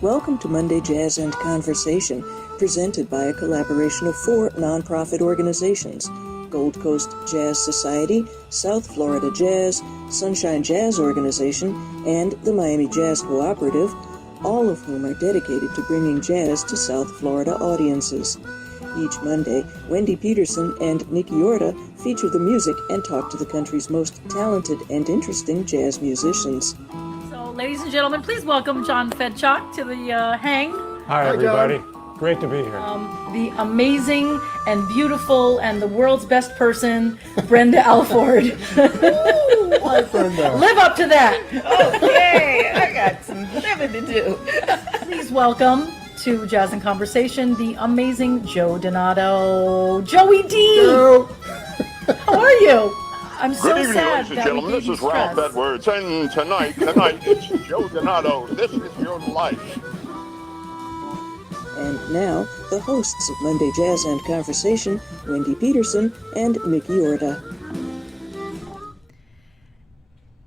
Welcome to Monday Jazz and Conversation, presented by a collaboration of 4 nonprofit organizations: Gold Coast Jazz Society, South Florida Jazz, Sunshine Jazz Organization, and the Miami Jazz Cooperative, all of whom are dedicated to bringing jazz to South Florida audiences. Each Monday, Wendy Peterson and Nick Yorta feature the music and talk to the country's most talented and interesting jazz musicians. So, ladies and gentlemen, please welcome John Fedchuk to the Hang. Hi, everybody. Great to be here. The amazing and beautiful and the world's best person, Brenda Alford. Hi, Brenda. Live up to that. Okay, I got some living to do. Please welcome to Jazz and Conversation the amazing Joe Donato. Joey D! Hello. How are you? I'm so Good evening, sad ladies and that gentlemen. we gave This you is Ralph stress. Edwards, and tonight, it's Joe Donato. This is your life. And now, the hosts of Monday Jazz and Conversation, Wendy Peterson and Nick Yorta.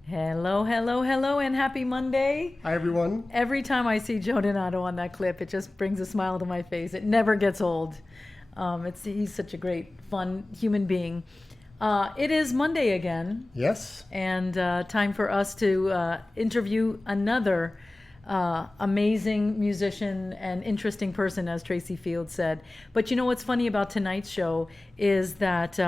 Hello, hello, hello, and happy Monday. Hi, everyone. Every time I see Joe Donato on that clip, it just brings a smile to my face. It never gets old. He's such a great, fun human being. It is Monday again, Yes. and time for us to interview another amazing musician and interesting person, as Tracy Fields said. But you know what's funny about tonight's show is that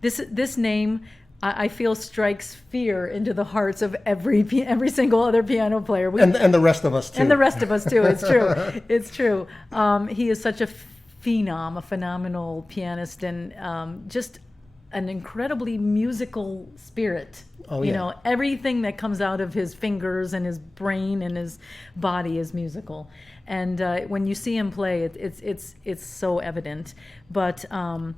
this name, I feel, strikes fear into the hearts of every single other piano player. And the rest of us, too. And the rest of us, too. It's true. It's true. He is such a phenom, a phenomenal pianist, and just an incredibly musical spirit. Oh, You yeah. know, everything that comes out of his fingers and his brain and his body is musical. And when you see him play, it's so evident. But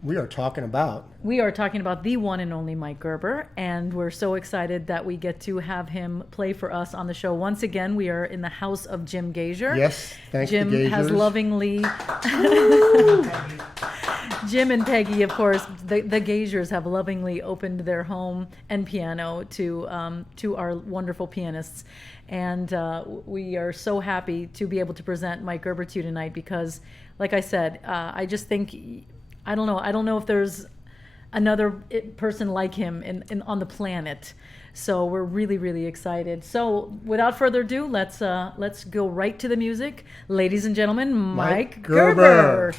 We are talking about. we are talking about the one and only Mike Gerber, and we're so excited that we get to have him play for us on the show. Once again, we are in the house of Jim Gasior. Yes, thanks Jim to Gasiors. has lovingly... Jim and Peggy, of course, the Gasiors have lovingly opened their home and piano to our wonderful pianists. And we are so happy to be able to present Mike Gerber to you tonight because, like I said, I just think, I don't know if there's another person like him on the planet. So we're really, really excited. So without further ado, let's go right to the music. Ladies and gentlemen, Mike Gerber.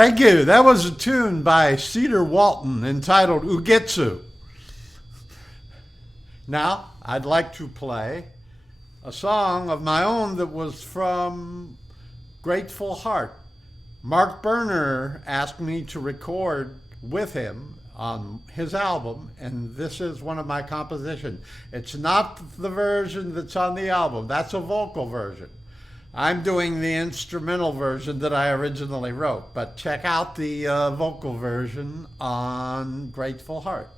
Thank you. That was a tune by Cedar Walton entitled Ugetsu. Now, I'd like to play a song of my own that was from Grateful Heart. Mark Berner asked me to record with him on his album, and this is one of my compositions. It's not the version that's on the album. That's a vocal version. I'm doing the instrumental version that I originally wrote, but check out the vocal version on Grateful Heart.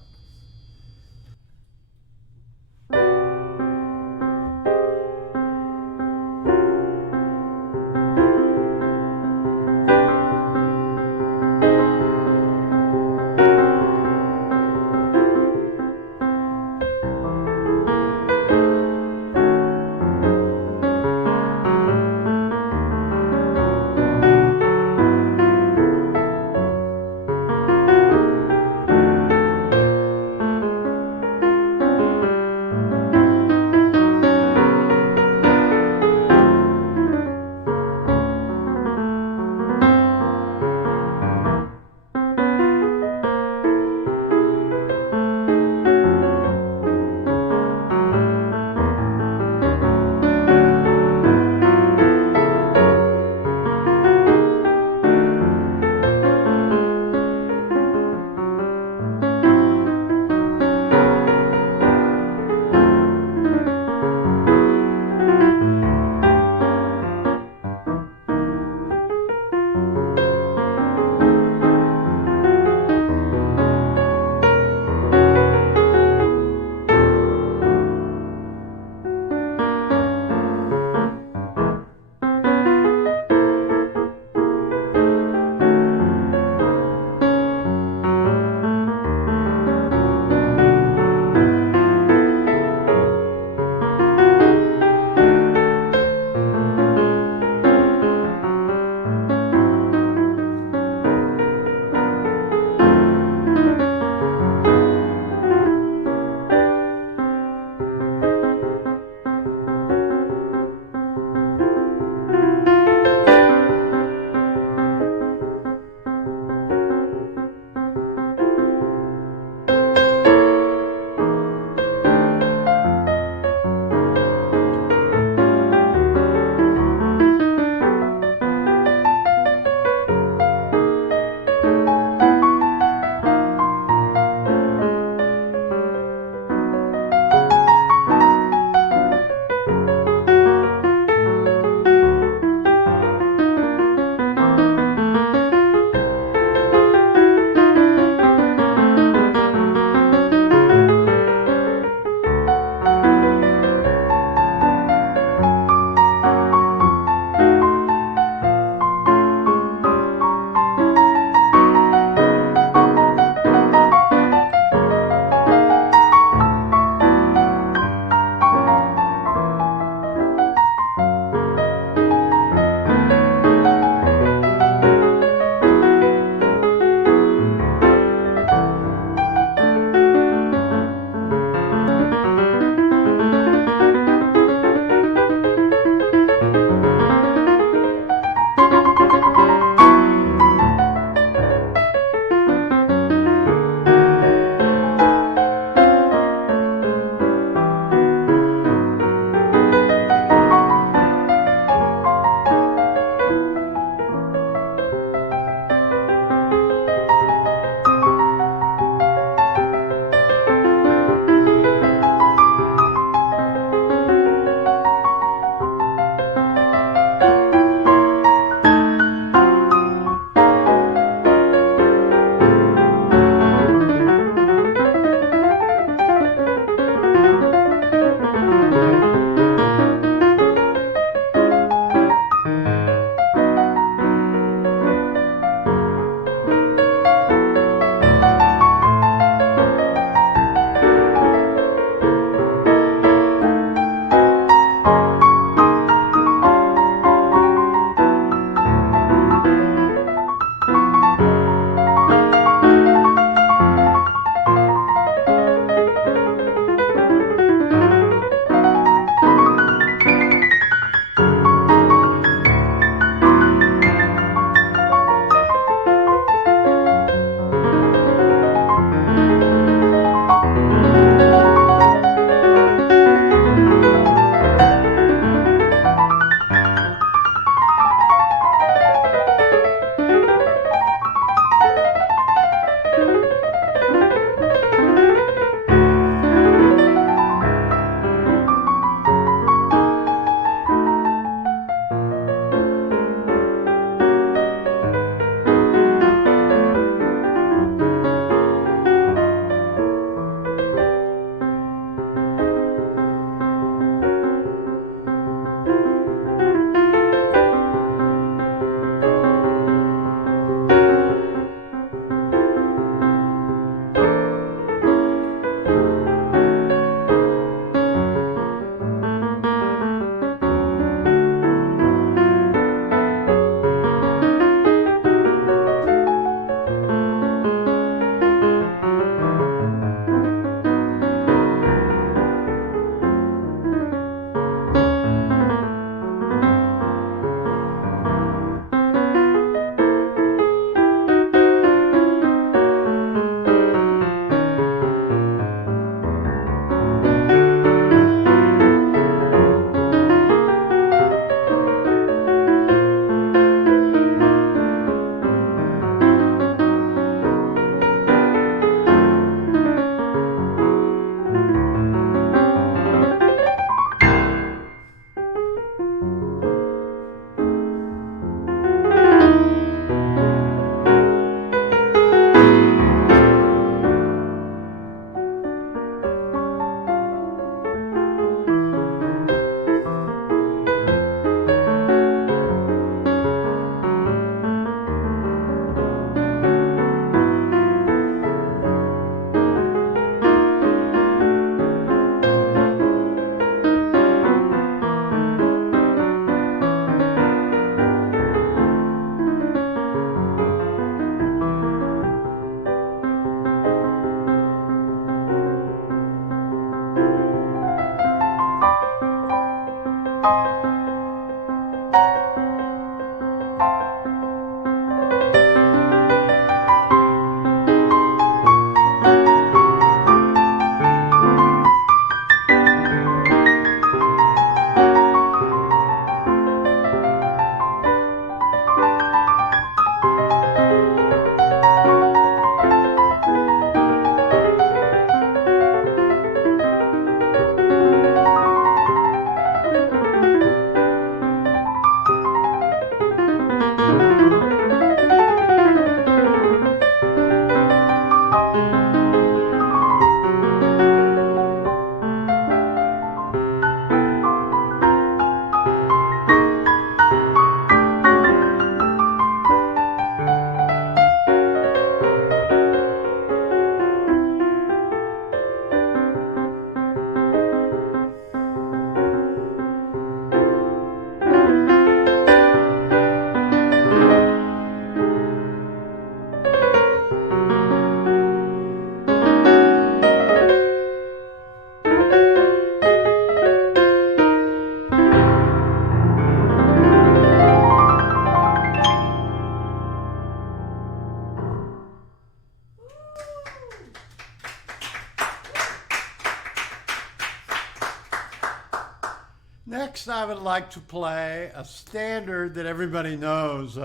Next, I would like to play a standard that everybody knows,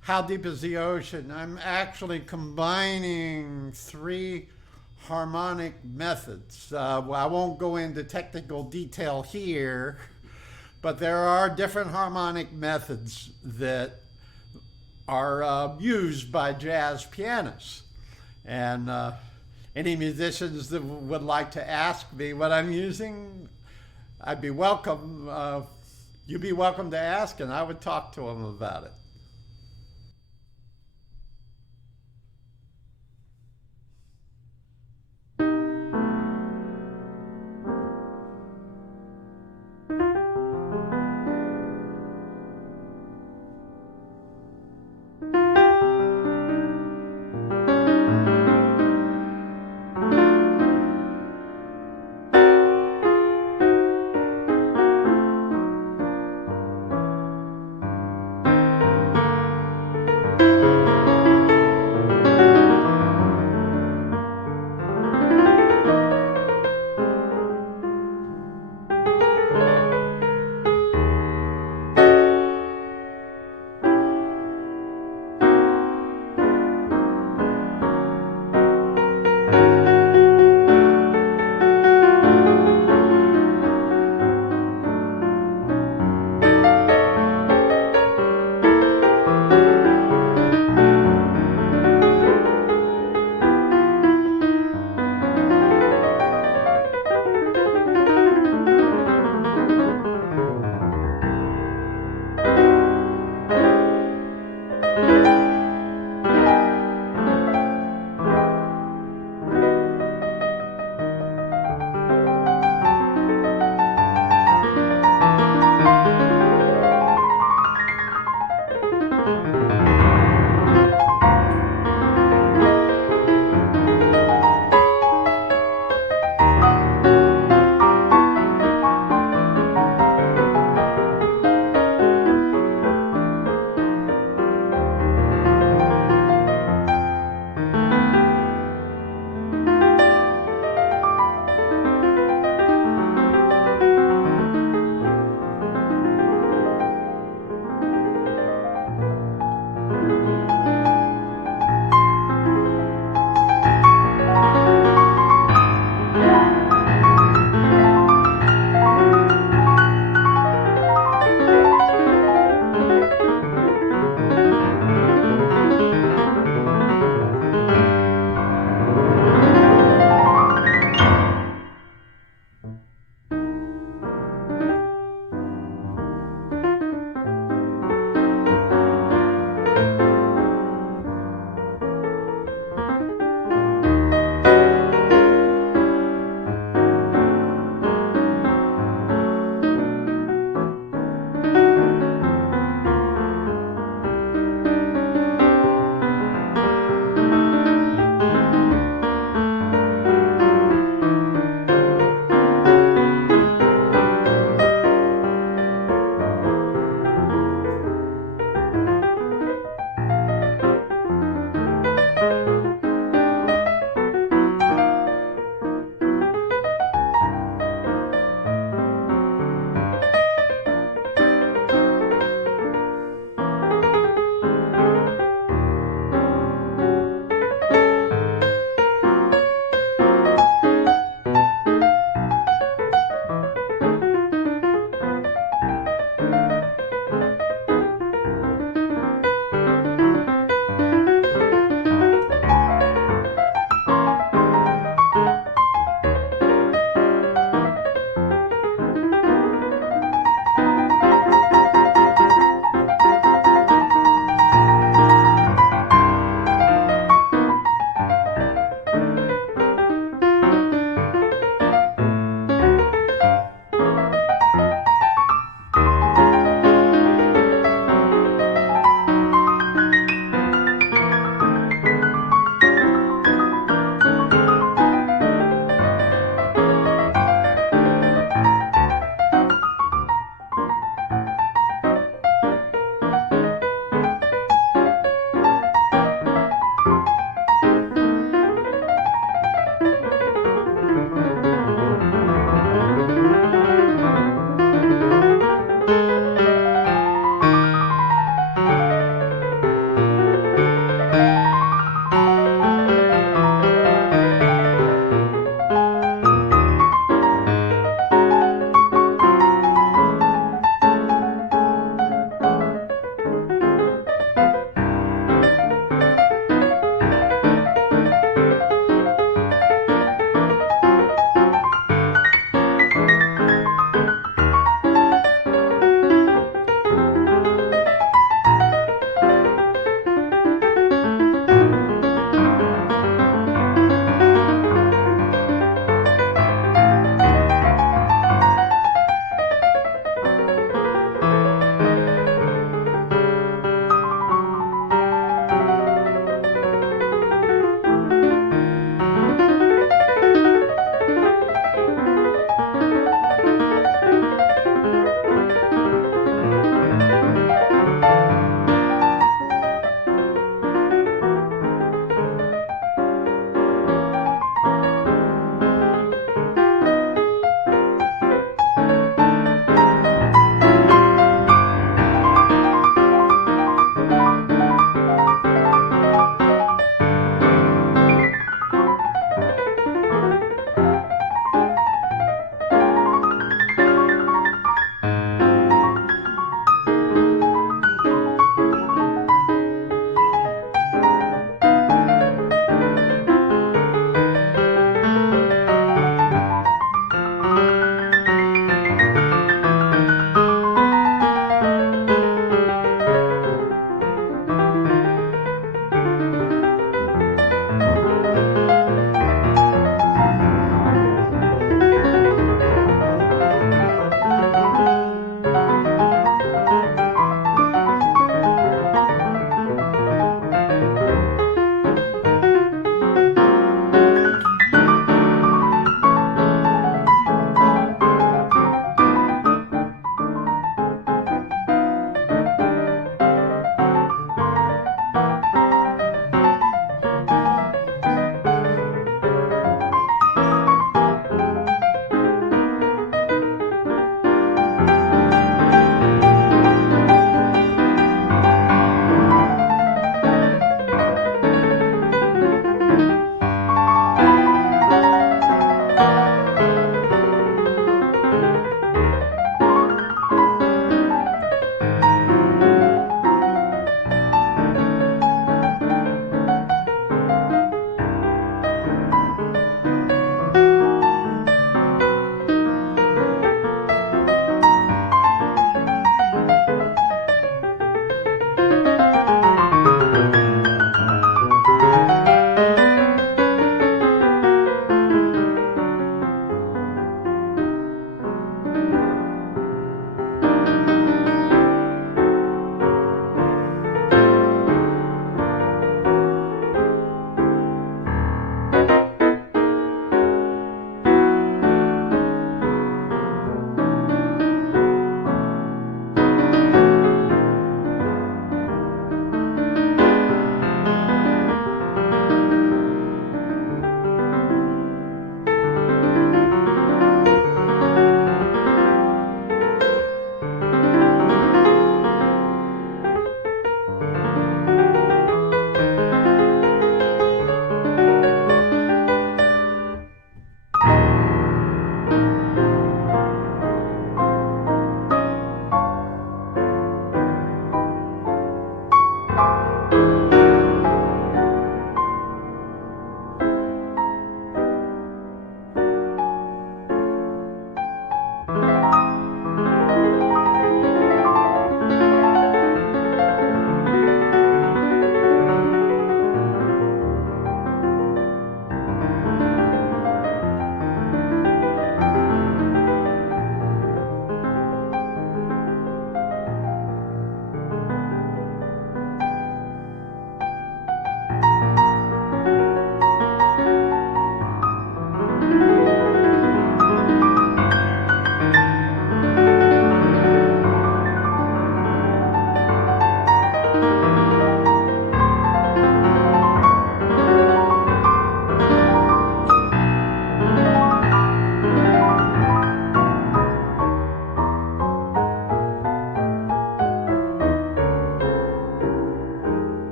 How Deep is the Ocean? I'm actually combining three harmonic methods. I won't go into technical detail here, but there are different harmonic methods that are used by jazz pianists. And any musicians that would like to ask me what I'm using, I'd be welcome. You'd be welcome to ask, and I would talk to them about it.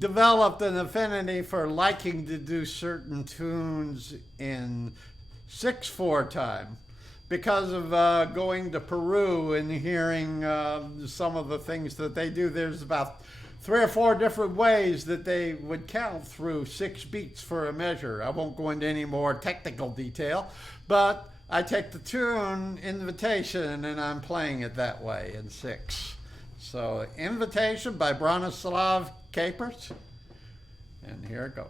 developed an affinity for liking to do certain tunes in 6/4 time because of going to Peru and hearing some of the things that they do. There's about 3 or 4 different ways that they would count through 6 beats for a measure. I won't go into any more technical detail, but I take the tune Invitation and I'm playing it that way in 6. So Invitation by Bronislaw Kapers, and here it goes.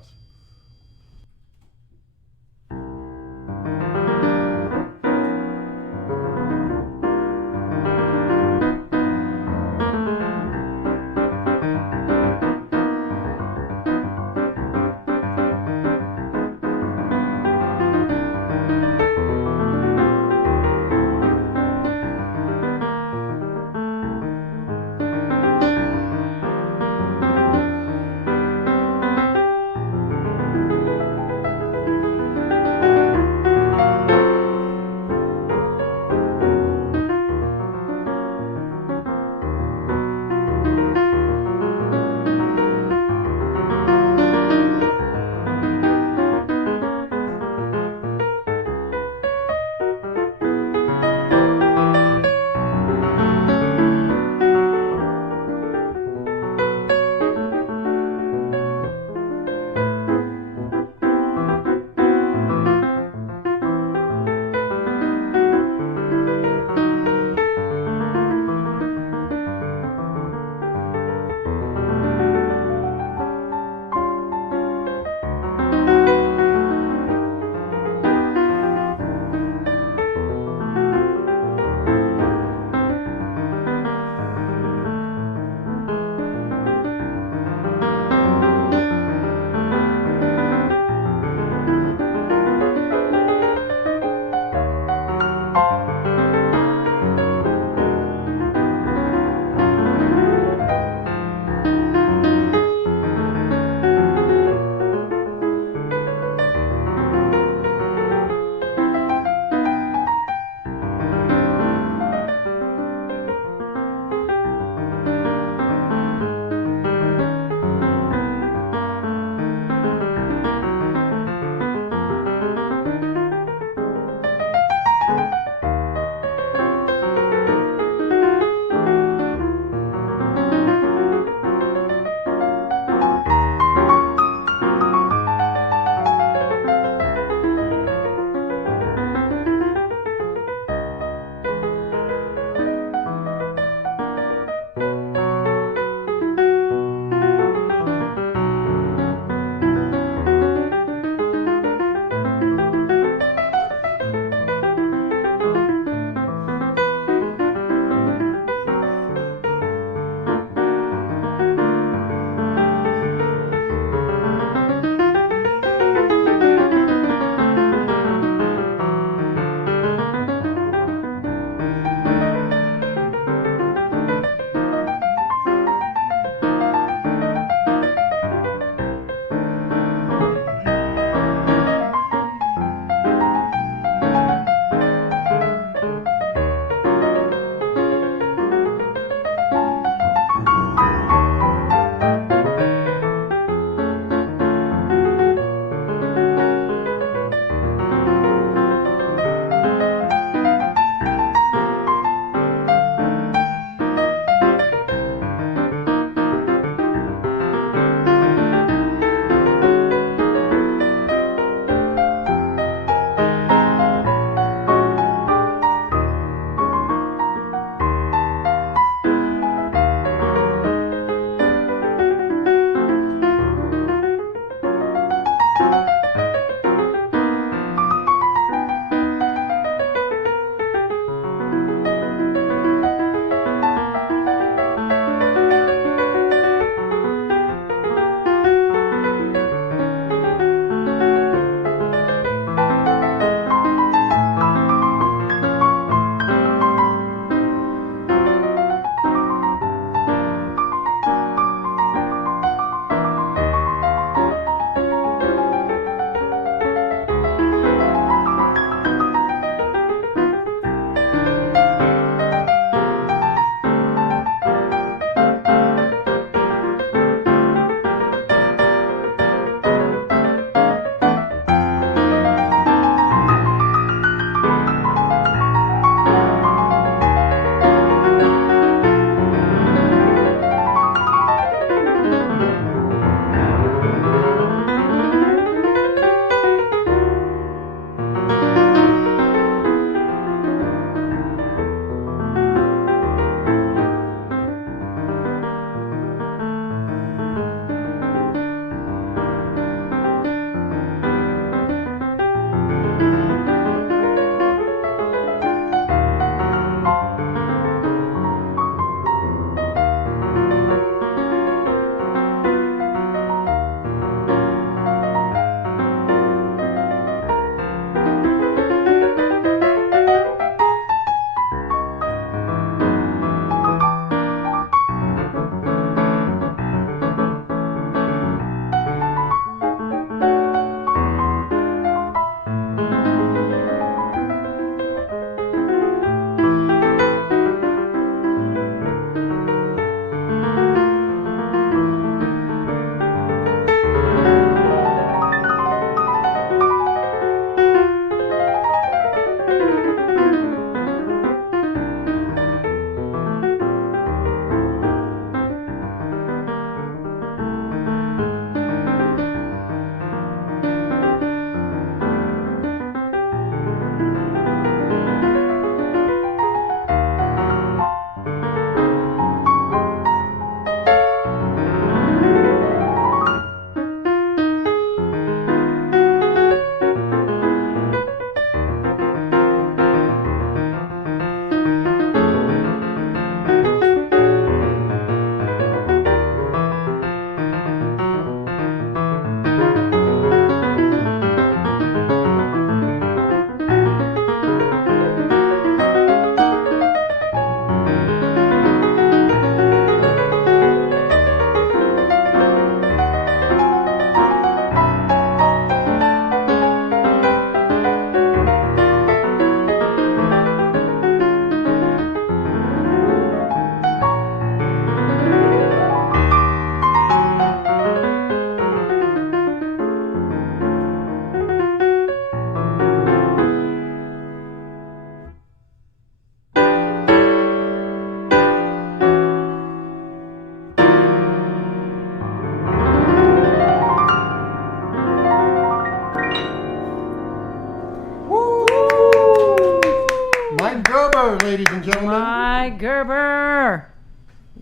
Mike Gerber, ladies and gentlemen. Mike Gerber.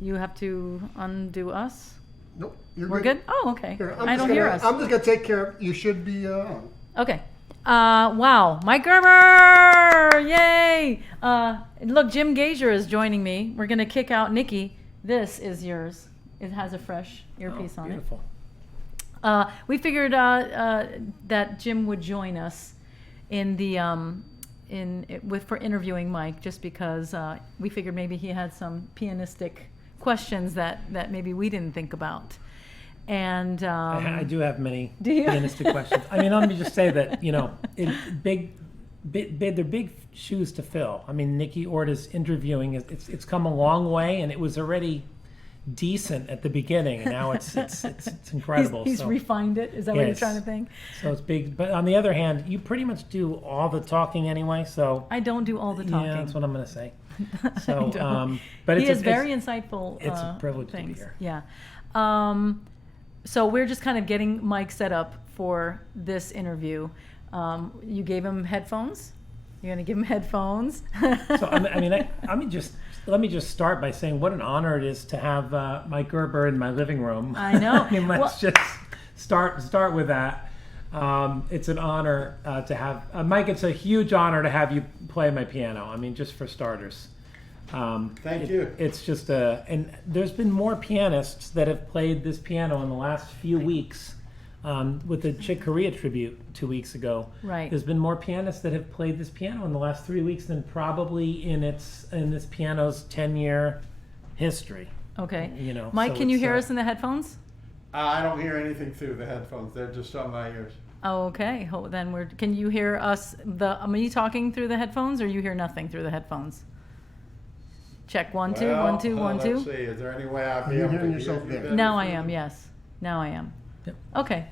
You have to undo us? Nope, you're We're good? Oh, okay. Here, I don't hear us. I'm just going to take care of. You should be on. Okay. Wow. Mike Gerber! Yay! Look, Jim Gasior is joining me. We're going to kick out Nikki. This is yours. It has a fresh earpiece on Beautiful. it. We figured that Jim would join us in the for interviewing Mike, just because we figured maybe he had some pianistic questions that maybe we didn't think about. And I do have many Do you? pianistic questions. I mean, let me just say that, they're big shoes to fill. I mean, Nikki Orta's interviewing, it's come a long way, and it was already decent at the beginning, and now it's incredible. He's refined it. Is that what you're trying to think? So it's big. But on the other hand, you pretty much do all the talking anyway, so... I don't do all the talking. Yeah, that's what I'm going to say. I So, don't. but He it's has very insightful it's a privilege things. to be here. Yeah. So we're just kind of getting Mike set up for this interview. You gave him headphones? You're going to give him headphones? So let me just start by saying what an honor it is to have Mike Gerber in my living room. I know. I mean, let's just start with that. It's an honor to have Mike. It's a huge honor to have you play my piano. I mean, just for starters. Thank you. It's just and there's been more pianists that have played this piano in the last few weeks. With the Chick Corea tribute 2 weeks ago. Right. There's been more pianists that have played this piano in the last 3 weeks than probably in this piano's 10-year history. Okay. so Mike, can you it's, hear us in the headphones? I don't hear anything through the headphones. They're just on my ears. Oh, okay. Then can you hear us, me talking through the headphones, or you hear nothing through the headphones? Check 1 2 Well, 1 2 1 2. Let's see. Is there any way I'll be You're able to hearing hear yourself you there. better? Now I am, yes. Now I am. Yep. Okay.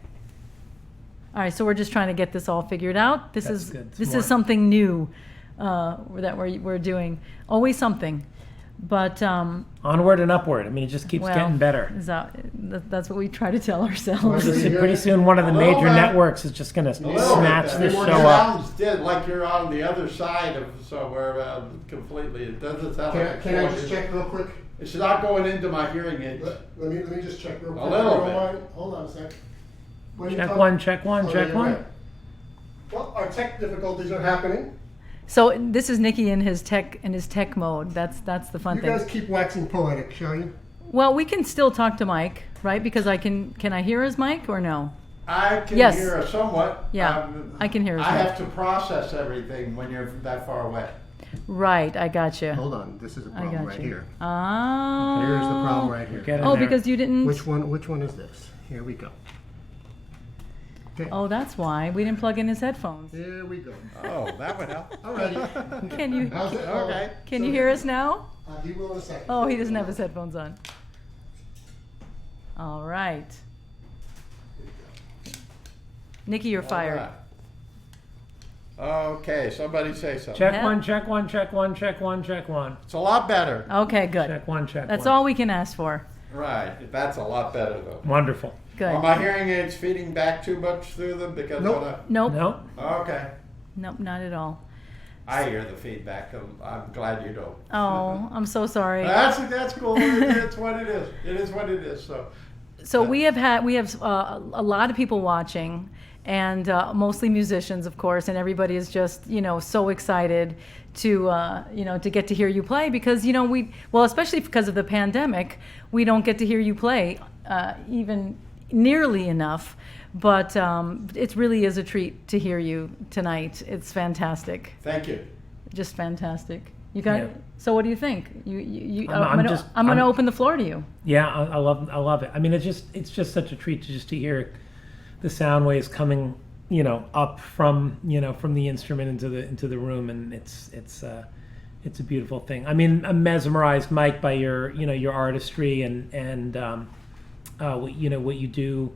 All right, so we're just trying to get this all figured out. This That's is good. It's this more- is something new that we're doing. Always something, but Onward and upward. I mean, it just keeps getting better. That's what we try to tell ourselves. Pretty soon, one of the A little major bit. networks is just going to A little snatch bit. this It show up. sounds dead, like you're on the other side of somewhere completely. It doesn't sound like Can I just check real quick? It's not going into my hearing aids. Let me just check real quick. A little If you don't bit. mind. Hold on a sec. When you Check talk- one, check one, Oh, check you're one. right. Well, our tech difficulties are happening. So this is Nikki in his tech mode. That's the fun You thing. guys keep waxing poetic, shall you? Well, we can still talk to Mike, right? Because can I hear his mic or no? I can Yes. hear her somewhat. Yeah, I can hear his I mic. have to process everything when you're that far away. Right, I got you. Hold on. This is a I problem got right you. here. Oh. Here's the problem right here. Get in Oh, there. because you didn't. Which one is this? Here we go. Okay. Oh, that's why we didn't plug in his headphones. Here we go. Oh, that would help. Alrighty. Can you How's it? Okay. can you hear us now? He will in a second. Oh, he doesn't have his headphones on. All right. Nikki, you're fired. All right. Okay, somebody say something. Check Yeah. one, check one, check one, check one, check one. It's a lot better. Okay, good. Check one, check That's one. all we can ask for. Right. That's a lot better though. Wonderful. Good. Are my hearing aids feeding back too much through them? Because Nope. Nope. No, Okay. Nope, not at all. I hear the feedback. I'm glad you don't. Oh, I'm so sorry. That's cool. It's what it is. It is what it is. So we have a lot of people watching, and mostly musicians, of course, and everybody is just so excited to to get to hear you play, because especially because of the pandemic, we don't get to hear you play even nearly enough. But it really is a treat to hear you tonight. It's fantastic, Thank you. just fantastic. You got Yeah. So what do you think? I'm I'm gonna open the floor to you. yeah, I love it. I mean, it's just such a treat to hear the sound waves coming, up from the instrument into the room, and it's a beautiful thing. I mean, I'm mesmerized, Mike, by your artistry and what you do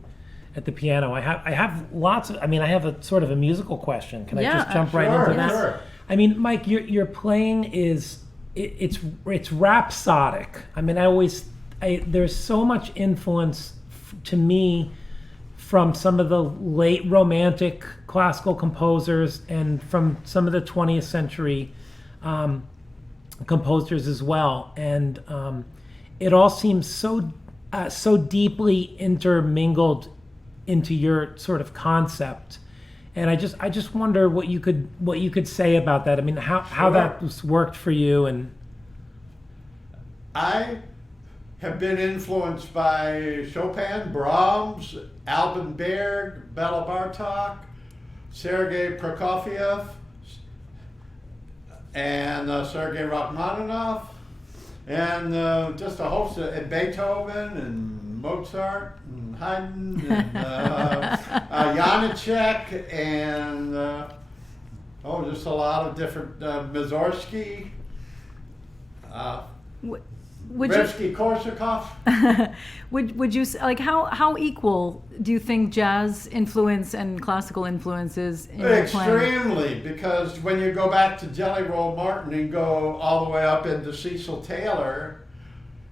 at the piano. I have lots of. I mean, I have a sort of a musical question. Can I Yeah, just jump sure, right into that? sure. I mean, Mike, your playing it's rhapsodic. I mean, there's so much influence to me from some of the late romantic classical composers and from some of the 20th century composers as well, and it all seems so deeply intermingled into your sort of concept. And I just wonder what you could say about that. I mean, how that was worked for you. And I have been influenced by Chopin, Brahms, Alban Berg, Bela Bartok, Sergei Prokofiev, and Sergei Rachmaninoff, and just a host of Beethoven and Mozart and Haydn and Janicek and just a lot of different Mussorgsky. Would you, Rimsky-Korsakov. would you like how equal do you think jazz influence and classical influence is in your playing? Extremely, because when you go back to Jelly Roll Martin and go all the way up into Cecil Taylor,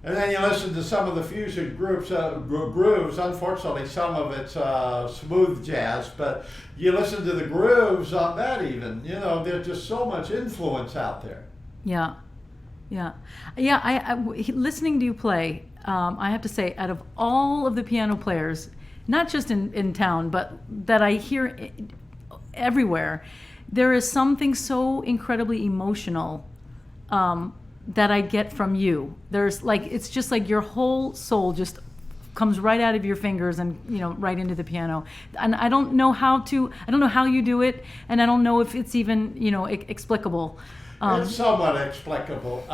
and then you listen to some of the fusion grooves, unfortunately some of it's smooth jazz, but you listen to the grooves on that even, there's just so much influence out there. Yeah. I listening to you play, I have to say, out of all of the piano players, not just in town, but that I hear everywhere, there is something so incredibly emotional that I get from you. There's it's just like your whole soul just comes right out of your fingers and right into the piano. And I don't know how you do it, and I don't know if it's even explicable. It's somewhat explicable.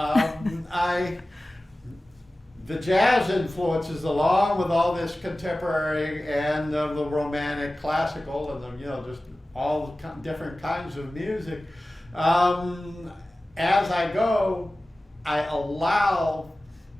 The jazz influences, along with all this contemporary and the romantic, classical, and just all the different kinds of music. As I go, I allow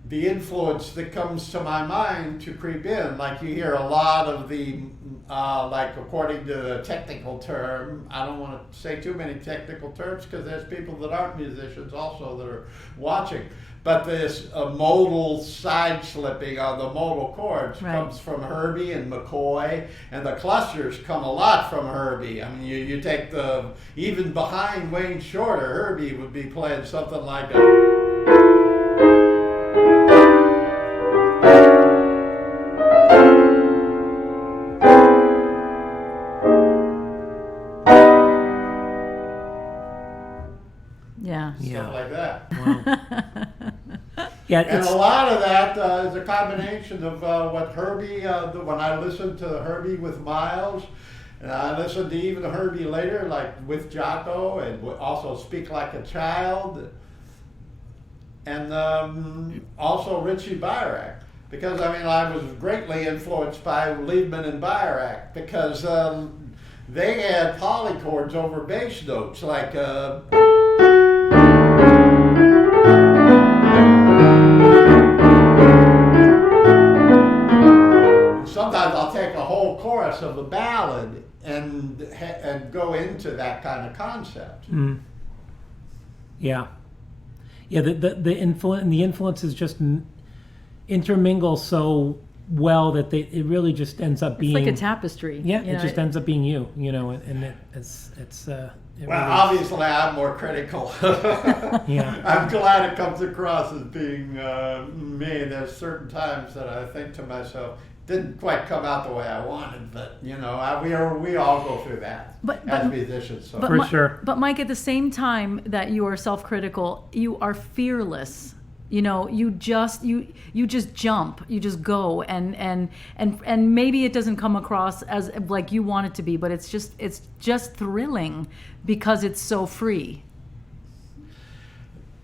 the influence that comes to my mind to creep in. Like you hear a lot of the, according to the technical term, I don't want to say too many technical terms because there's people that aren't musicians also that are watching. But this modal side slipping on the modal chords comes from Herbie and McCoy, and the clusters come a lot from Herbie. I mean, you take even behind Wayne Shorter, Herbie would be playing something like a... Stuff like that. Wow. Yeah, and a lot of that is a combination of what Herbie, when I listened to Herbie with Miles, and I listened to even Herbie later, like with Giotto, and also Speak Like a Child, and also Richie Bayrak. Because, I was greatly influenced by Liebman and Bayrak, because they had polychords over bass notes, like... Sometimes I'll take a whole chorus of a ballad and go into that kind of concept. Mm. Yeah. The influences just intermingle so well that it really just ends up being like a tapestry. Yeah, it just ends up being you, and it's Well, really obviously I'm more critical. Yeah. I'm glad it comes across as being me. There's certain times that I think to myself, didn't quite come out the way I wanted, but we all go through that as musicians. So. For sure. But Mike, at the same time that you are self-critical, you are fearless. You just jump, you just go, and maybe it doesn't come across as like you want it to be, but it's just thrilling because it's so free.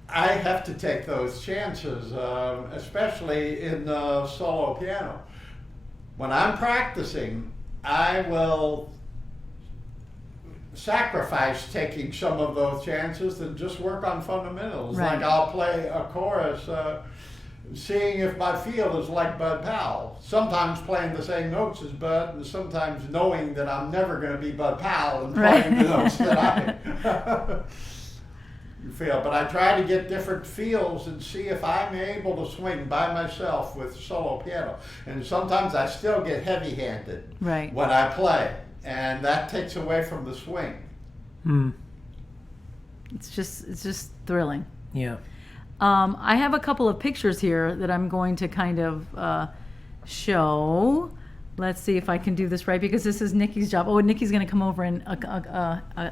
I have to take those chances, especially in solo piano. When I'm practicing, I will sacrifice taking some of those chances and just work on fundamentals. Right. Like I'll play a chorus, seeing if my feel is like Bud Powell. Sometimes playing the same notes as Bud, and sometimes knowing that I'm never going to be Bud Powell and playing the notes that I feel. But I try to get different feels and see if I'm able to swing by myself with solo piano. And sometimes I still get heavy-handed when I play, and that takes away from the swing. It's just thrilling. Yeah. I have a couple of pictures here that I'm going to kind of show. Let's see if I can do this right, because this is Nikki's job. Oh, Nikki's going to come over and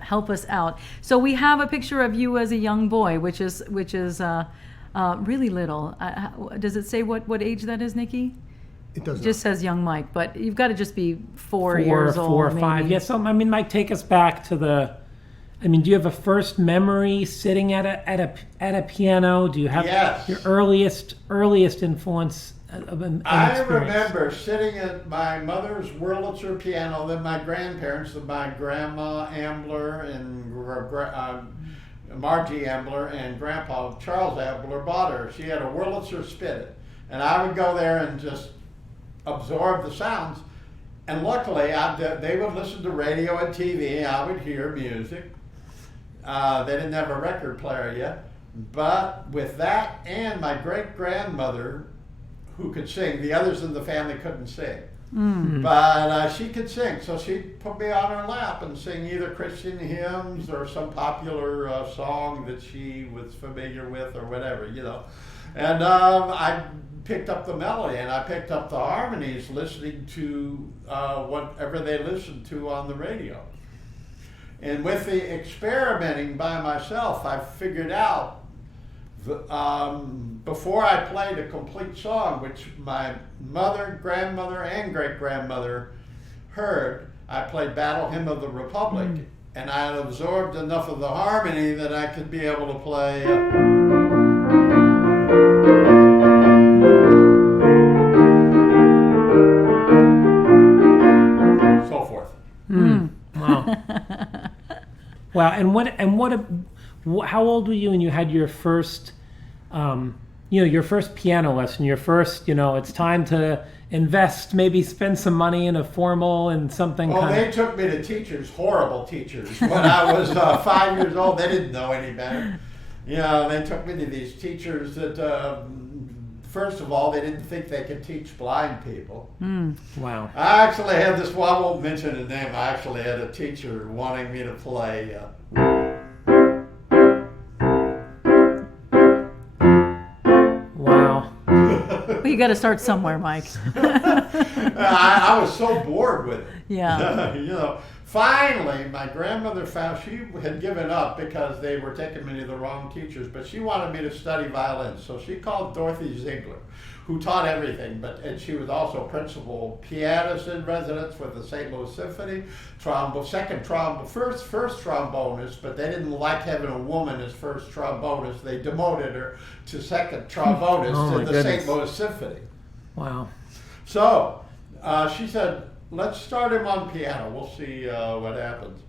help us out. So we have a picture of you as a young boy, which is really little. Does it say what age that is, Nikki? It does It just says young Mike, but you've got to just be 4 years old. 4 or 5. maybe. Yeah, so, I mean, Mike, take us back to do you have a first memory sitting at a piano? Do you have Yes. your earliest influence of an I experience? remember sitting at my mother's Wurlitzer piano, then my grandparents, my grandma Ambler and Margie Ambler and Grandpa Charles Ambler bought her. She had a Wurlitzer Spinet, and I would go there and just absorb the sounds. And luckily, they would listen to radio and TV. I would hear music. They didn't have a record player yet, but with that and my great-grandmother, who could sing. The others in the family couldn't sing. But she could sing, so she'd put me on her lap and sing either Christian hymns or some popular song that she was familiar with or whatever, And I picked up the melody and I picked up the harmonies listening to whatever they listened to on the radio. And with the experimenting by myself, I figured out before I played a complete song, which my mother, grandmother, and great-grandmother heard, I played Battle Hymn of the Republic, and I had absorbed enough of the harmony that I could be able to play so forth. Wow. Wow. How old were you when you had your first, your first piano lesson? Your first, it's time to invest, maybe spend some money in a formal and something. Well, they took me to teachers, horrible teachers. When I was 5 years old, they didn't know any better. They took me to these teachers that, first of all, they didn't think they could teach blind people. Wow. I actually had this, well, I won't mention his name, I actually had a teacher wanting me to play. Wow. Well, you got to start somewhere, Mike. I was so bored with it. Yeah. Finally, my grandmother found she had given up because they were taking me to the wrong teachers, but she wanted me to study violin. So she called Dorothy Ziegler, who taught everything, and she was also principal pianist in residence with the St. Louis Symphony, first trombonist, but they didn't like having a woman as first trombonist. They demoted her to second trombonist in the St. Louis Symphony. Wow. So she said, let's start him on piano. We'll see what happens.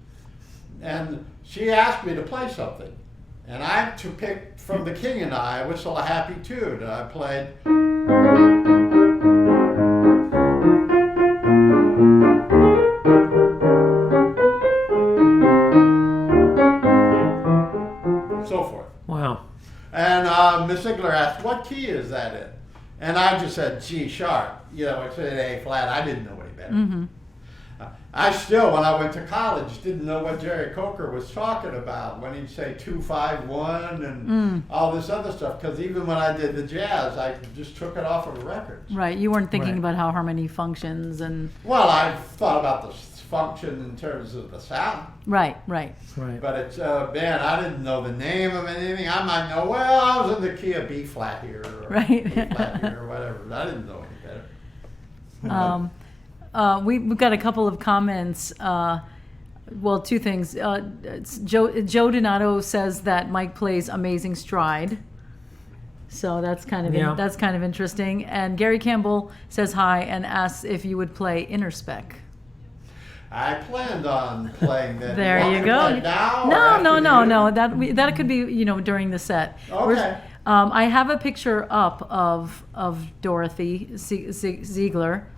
And she asked me to play something. And I, to pick from The King and I, Whistle a Happy Tune. I played. So forth. Wow. And Miss Ziegler asked, what key is that in? And I just said G sharp. It's an A flat. I didn't know any better. I still, when I went to college, didn't know what Jerry Coker was talking about when he'd say 2-5-1 and all this other stuff. Because even when I did the jazz, I just took it off of records. Right. You weren't thinking Right. about how harmony functions and. Well, I thought about the function in terms of the sound. Right. Right. But it's, man, I didn't know the name of anything. I might know, well, I was in the key of B flat here or Right. B flat here or whatever. But I didn't know any better. We've got a couple of comments. Well, two things. Joe Donato says that Mike plays amazing stride. So that's kind of interesting. And Gary Campbell says hi and asks if you would play Interspec. I planned on playing that. There want you me to go. play now or No. after you? That could be during the set. Okay. I have a picture up of Dorothy Ziegler.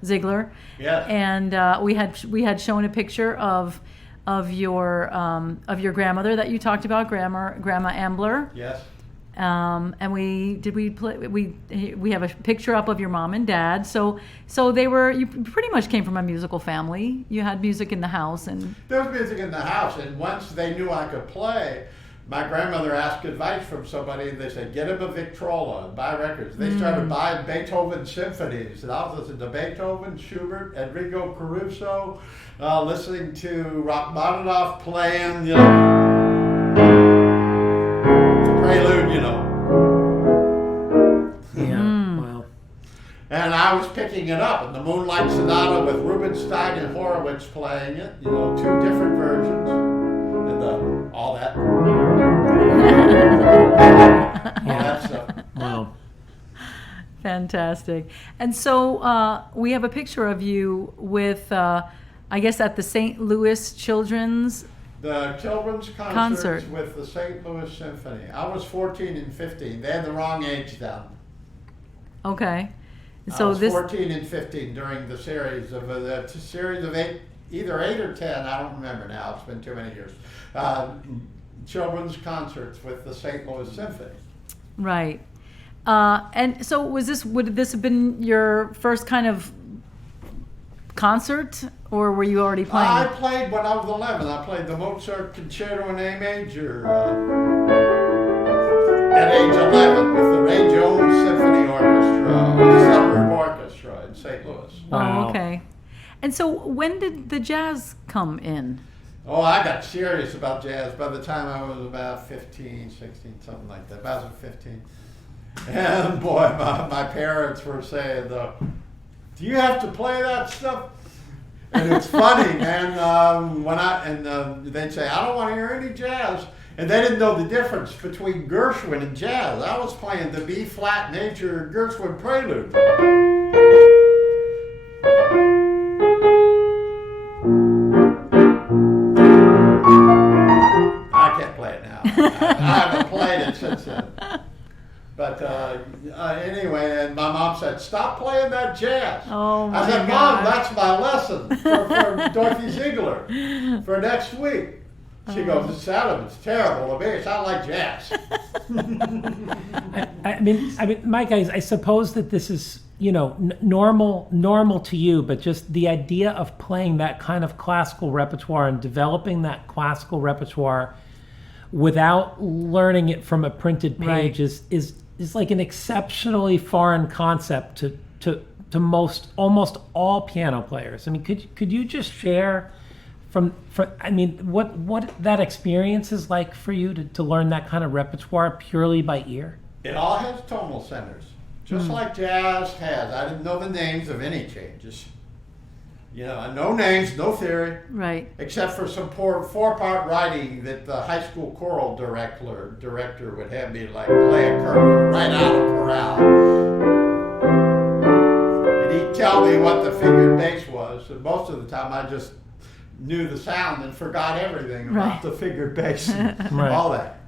Yes. And we had shown a picture of your grandmother that you talked about, Grandma Ambler. Yes. And we have a picture up of your mom and dad. So you pretty much came from a musical family. You had music in the house and. There was music in the house, and once they knew I could play, my grandmother asked advice from somebody, and they said, get him a Victrola and buy records. They started buying Beethoven symphonies, and I was listening to Beethoven, Schubert, Enrico Caruso, listening to Rachmaninoff playing, the prelude, Wow. And I was picking it up, and the Moonlight Sonata with Rubinstein and Horowitz playing it, 2 different versions, and all that. All that stuff. Wow. Fantastic. And so we have a picture of you with, I guess, at the St. Louis Children's. The children's concerts with the St. Louis Symphony. I was 14 and 15. They had the wrong age down. Okay. So I was 14 and 15 during the series of 8, either 8 or 10. I don't remember now. It's been too many years. Children's concerts with the St. Louis Symphony. Right. And so would this have been your first kind of concert, or were you already playing? I played when I was 11. I played the Mozart Concerto in A major at age 11 with the Ray Jones Symphony Orchestra, Suburb Orchestra in St. Louis. Oh, okay. And so when did the jazz come in? Oh, I got serious about jazz by the time I was about 15, 16, something like that. About 15. And boy, my parents were saying, do you have to play that stuff? And it's funny, man, they'd say, I don't want to hear any jazz. And they didn't know the difference between Gershwin and jazz. I was playing the B-flat major Gershwin prelude. I can't play it now. I haven't played it since then. But anyway, and my mom said, stop playing that jazz. Oh, my I said, God. Mom, that's my lesson for Dorothy Ziegler for next week. She goes, it's terrible to me. It sounds like jazz. I mean, Mike, I suppose that this is, normal to you, but just the idea of playing that kind of classical repertoire and developing that classical repertoire without learning it from a printed page is like an exceptionally foreign concept to almost all piano players. I mean, could you just share what that experience is like for you to learn that kind of repertoire purely by ear? It all has tonal centers, just like jazz has. I didn't know the names of any changes. No names, no theory. Right. Except for some poor 4-part writing that the high school choral director would have me play a chorale right out of chorale. And he'd tell me what the figured bass was, and most of the time I just knew the sound and forgot everything about the figured bass and all that.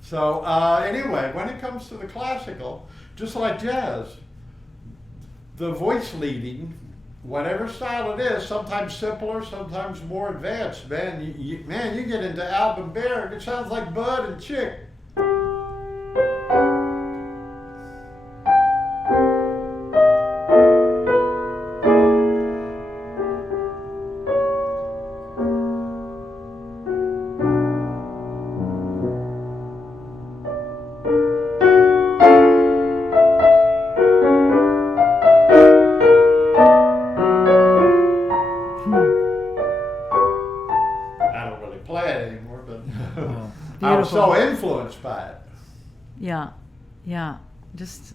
So anyway, when it comes to the classical, just like jazz, the voice leading, whatever style it is, sometimes simpler, sometimes more advanced, man, you get into Alban Berg, it sounds like Bud and Chick. I was so influenced by it. Yeah. It's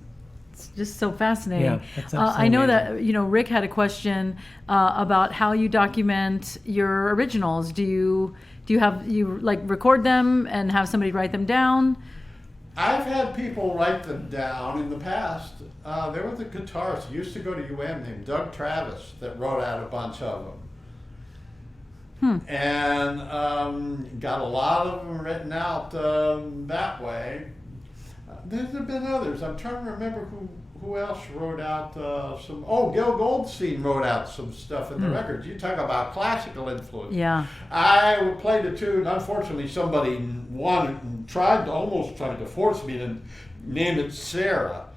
just so fascinating. Yeah, that's I know amazing. that Rick had a question about how you document your originals. Do you record them and have somebody write them down? I've had people write them down in the past. There was a guitarist who used to go to UM named Doug Travis that wrote out a bunch of them. And got a lot of them written out that way. There's been others. I'm trying to remember who else wrote out some. Oh, Gil Goldstein wrote out some stuff in the records. You talk about classical influence. Yeah. I played a tune. Unfortunately, somebody almost tried to force me to name it Sarah.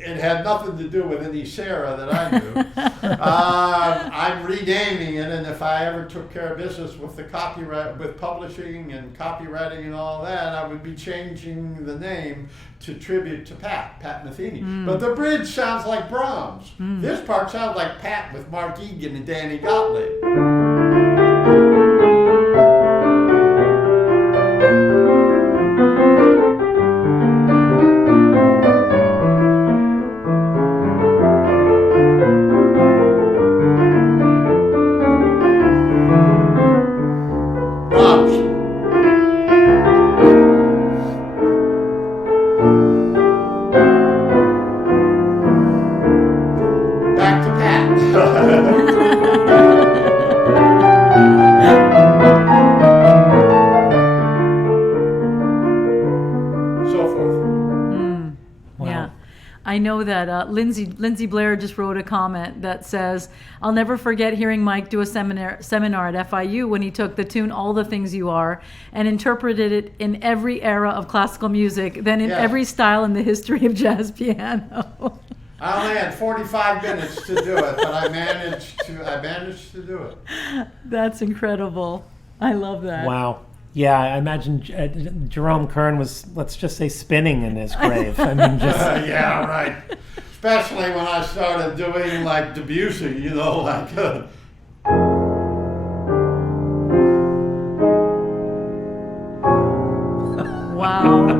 it had nothing to do with any Sarah that I knew. I'm renaming it, and if I ever took care of business with the copyright, with publishing and copywriting and all that, I would be changing the name to tribute to Pat Metheny. But the bridge sounds like Brahms. This part sounds like Pat with Mark Egan and Danny Gottlieb. Back to Pat. I know that Lindsay Blair just wrote a comment that says, "I'll never forget hearing Mike do a seminar at FIU when he took the tune 'All the Things You Are' and interpreted it in every era of classical music, then in every style in the history of jazz piano." I only had 45 minutes to do it, but I managed to do it. That's incredible. I love that. Wow. Yeah, I imagine Jerome Kern was, let's just say, spinning in his grave. I mean, just yeah, right. Especially when I started doing like Debussy, you know, like. Wow.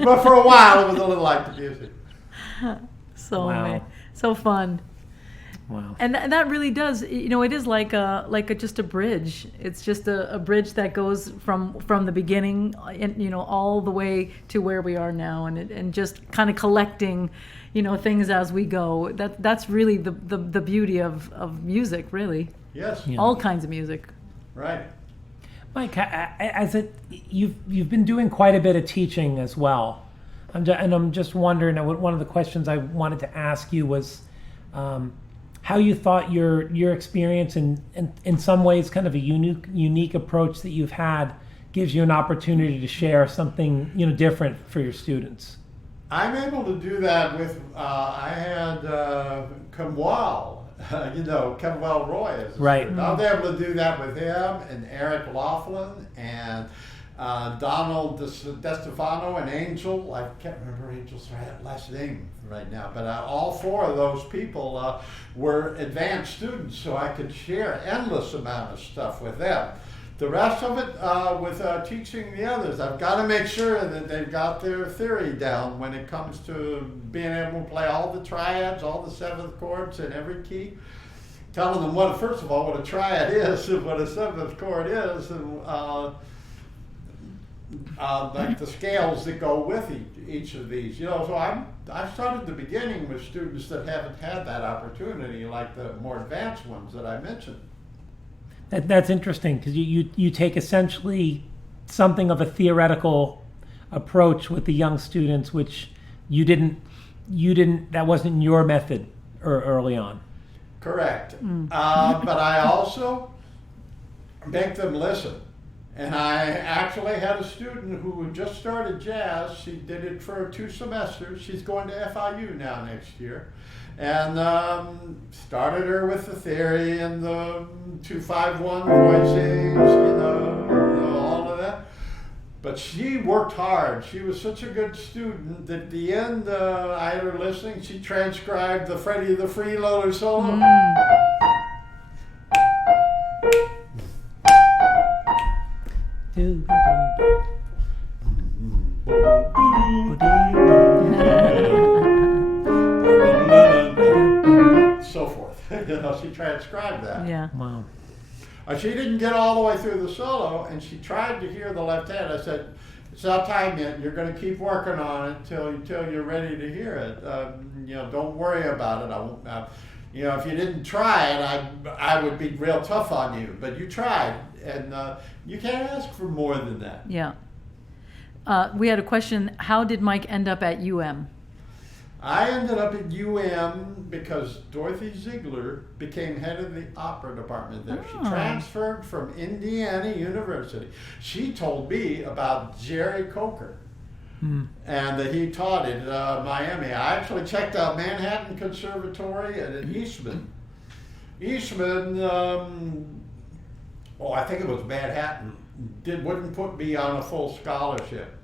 But for a while, it was a little like the music. So fun. wow. And that really does, you know, it is like just a bridge. It's just a bridge that goes from the beginning, and you know, all the way to where we are now, and just kind of collecting, you know, things as we go. That's really the beauty of music, really. Yes. Yeah. All kinds of music. Right. Mike, you've been doing quite a bit of teaching as well, I'm just wondering. One of the questions I wanted to ask you was how you thought your experience in some ways kind of a unique approach that you've had gives you an opportunity to share something, you know, different for your students. I'm able to do that with I had Kamwal. You know, Kevin Roy is. Right. I was able to do that with him and Eric Laughlin and Donald DeStefano and Angel. I can't remember Angel's last name right now, but all four of those people were advanced students, so I could share endless amount of stuff with them. The rest of it, with teaching the others, I've got to make sure that they've got their theory down when it comes to being able to play all the triads, all the seventh chords in every key. Telling them first of all, what a triad is and what a seventh chord is, and like the scales that go with each of these. You know, so I started the beginning with students that haven't had that opportunity, like the more advanced ones that I mentioned. That's interesting, because you take essentially something of a theoretical approach with the young students, which you didn't that wasn't your method early on. Correct. But I also make them listen. And I actually had a student who had just started jazz. She did it for 2 semesters. She's going to FIU now next year. And started her with the theory and the 2-5-1 voicings, you know, all of that. But she worked hard. She was such a good student that at the end, I had her listening. She transcribed the Freddie the Freeloader solo. So forth. She transcribed that. Yeah. Wow. She didn't get all the way through the solo, and she tried to hear the left hand. I said, "It's not time yet. You're going to keep working on it till you're ready to hear it. Don't worry about it. I won't. If you didn't try it, I would be real tough on you. But you tried, and you can't ask for more than that." Yeah. We had a question. How did Mike end up at UM? I ended up at UM because Dorothy Ziegler became head of the opera department there. She transferred from Indiana University. She told me about Jerry Coker and that he taught at Miami. I actually checked out Manhattan Conservatory and at Eastman. Eastman, I think it was Manhattan, wouldn't put me on a full scholarship.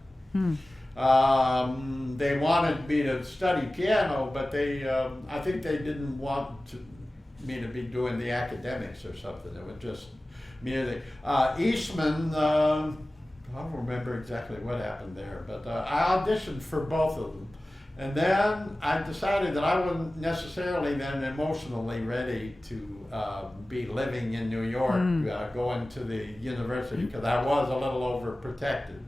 They wanted me to study piano, but I think they didn't want me to be doing the academics or something. It was just music. Eastman, I don't remember exactly what happened there, but I auditioned for both of them. And then I decided that I wasn't necessarily then emotionally ready to be living in New York, going to the university, because I was a little overprotected.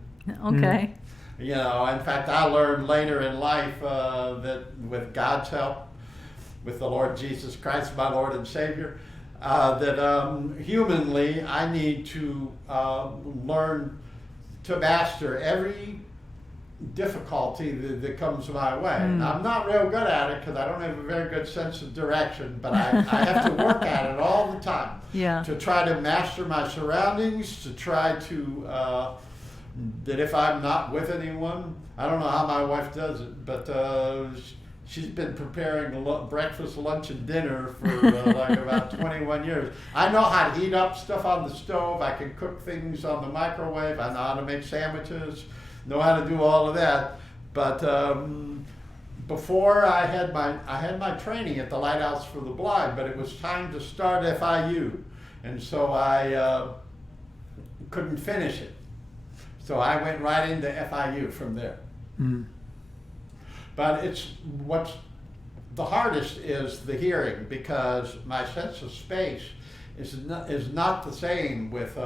Okay. In fact, I learned later in life that with God's help, with the Lord Jesus Christ, my Lord and Savior, that humanly I need to learn to master every difficulty that comes my way. And I'm not real good at it because I don't have a very good sense of direction, but I have to work at it all the time to try to master my surroundings, to try to that if I'm not with anyone, I don't know how my wife does it, but she's been preparing breakfast, lunch, and dinner for like about 21 years. I know how to heat up stuff on the stove. I can cook things on the microwave. I know how to make sandwiches, know how to do all of that. But before I had my training at the Lighthouse for the Blind, but it was time to start FIU, and so I couldn't finish it. So I went right into FIU from there. But what's the hardest is the hearing, because my sense of space is not the same with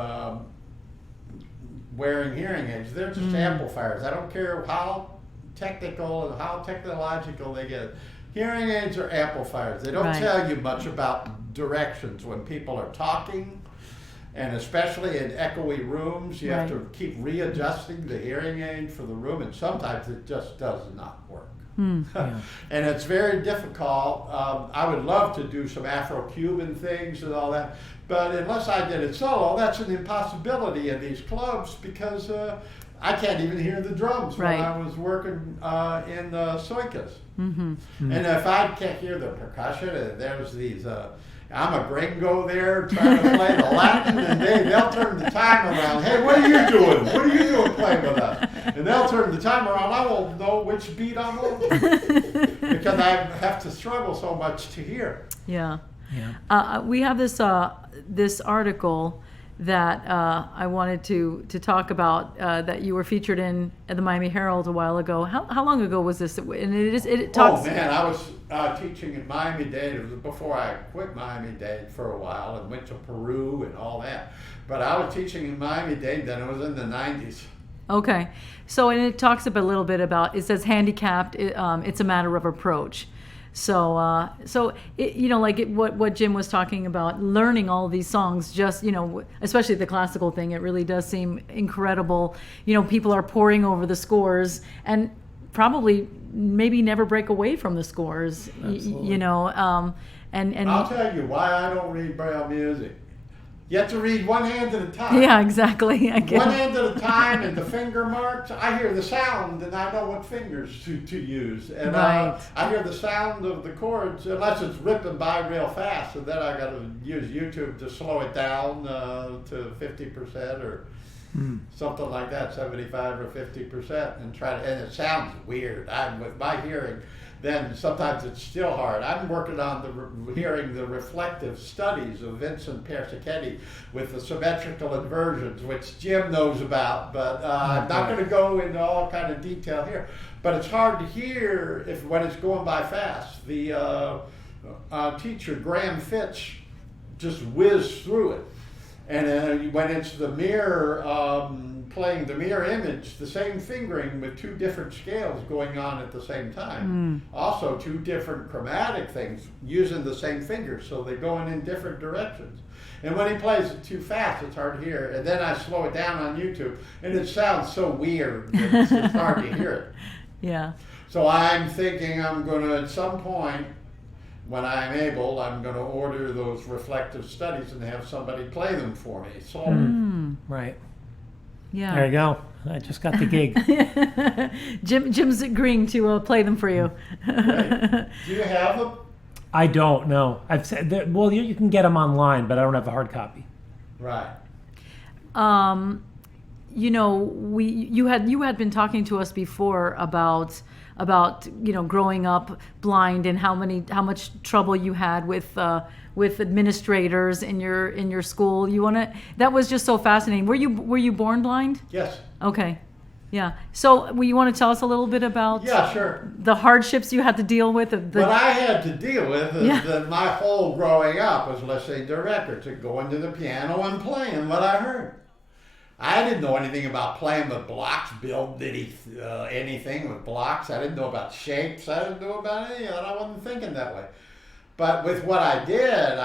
wearing hearing aids. They're just amplifiers. I don't care how technical and how technological they get. Hearing aids are amplifiers. They don't tell you much about directions when people are talking. And especially in echoey rooms, you have to keep readjusting the hearing aid for the room, and sometimes it just does not work. And it's very difficult. I would love to do some Afro-Cuban things and all that, but unless I did it solo, that's an impossibility in these clubs, because I can't even hear the drums when I was working in Soicas. And if I can't hear the percussion, and there's these... I'm a gringo there trying to play the Latin, and they'll turn the time around. Hey, what are you doing? What are you doing playing with us? And they'll turn the time around. I won't know which beat I'm on because I have to struggle so much to hear. We have this article that I wanted to talk about that you were featured in at the Miami Herald a while ago. How long ago was this? And it talks. Oh man, I was teaching in Miami-Dade. It was before I quit Miami-Dade for a while and went to Peru and all that. But I was teaching in Miami-Dade then. It was in the 90s. Okay, so and it talks a little bit about. It says handicapped. It's a matter of approach. So, what Jim was talking about, learning all these songs, just, especially the classical thing, it really does seem incredible. People are poring over the scores and probably maybe never break away from the scores, and I'll tell you why I don't read Braille music. You have to read one hand at a time. Yeah, exactly. One hand at a time, and the finger marks. I hear the sound, and I know what fingers to use. And I hear the sound of the chords, unless it's ripping by real fast, and then I got to use YouTube to slow it down to 50% or something like that, 75 or 50%, and and it sounds weird. With my hearing, then sometimes it's still hard. I'm working on hearing the reflective studies of Vincent Persichetti with the symmetrical inversions, which Jim knows about, but I'm not going to go into all kind of detail here. But it's hard to hear when it's going by fast. teacher, Graham Fitch, just whizzed through it. And he went into the mirror, playing the mirror image, the same fingering with two different scales going on at the same time. Also, two different chromatic things using the same fingers, so they're going in different directions. And when he plays it too fast, it's hard to hear. And then I slow it down on YouTube, and it sounds so weird that it's hard to hear it. Yeah. So I'm thinking I'm going to, at some point, when I'm able, I'm going to order those reflective studies and have somebody play them for me. So, Right. Yeah. There you go. I just got the gig. Jim's agreeing to play them for you. right. Do you have them? I don't know. I've said that, well, you can get them online, but I don't have a hard copy. Right. You know, you had been talking to us before about growing up blind and how much trouble you had with administrators in your school. That was just so fascinating. Were you born blind? Yes. Okay. Yeah. So you want to tell us a little bit about Yeah, sure. the hardships you had to deal with? What I had to deal with is that my whole growing up was listening to records and going to the piano and playing what I heard. I didn't know anything about playing with blocks, building anything with blocks. I didn't know about shapes. I didn't know about any of that. I wasn't thinking that way. But with what I did,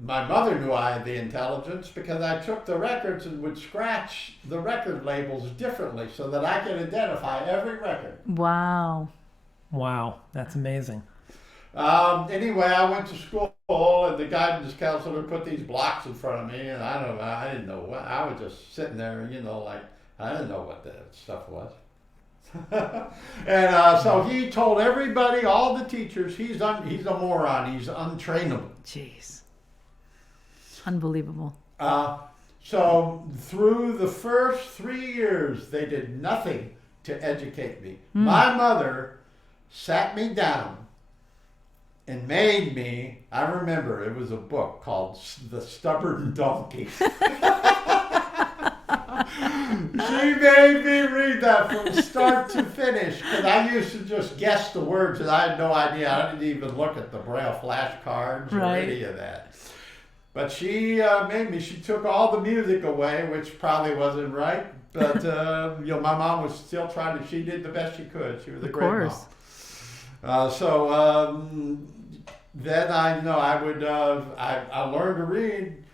my mother knew I had the intelligence because I took the records and would scratch the record labels differently so that I could identify every record. Wow. Wow, that's amazing. Anyway, I went to school and the guidance counselor put these blocks in front of me, and I didn't know what. I was just sitting there, like I didn't know what that stuff was. And so he told everybody, all the teachers, he's a moron. He's untrainable. Jeez. Unbelievable. So through the first 3 years, they did nothing to educate me. My mother sat me down and made me, I remember it was a book called The Stubborn Donkey. She made me read that from start to finish because I used to just guess the words and I had no idea. I didn't even look at the Braille flashcards or any of that. But she made me, she took all the music away, which probably wasn't right. But, my mom was still trying she did the best she could. She was a great mom. Then I learned to read.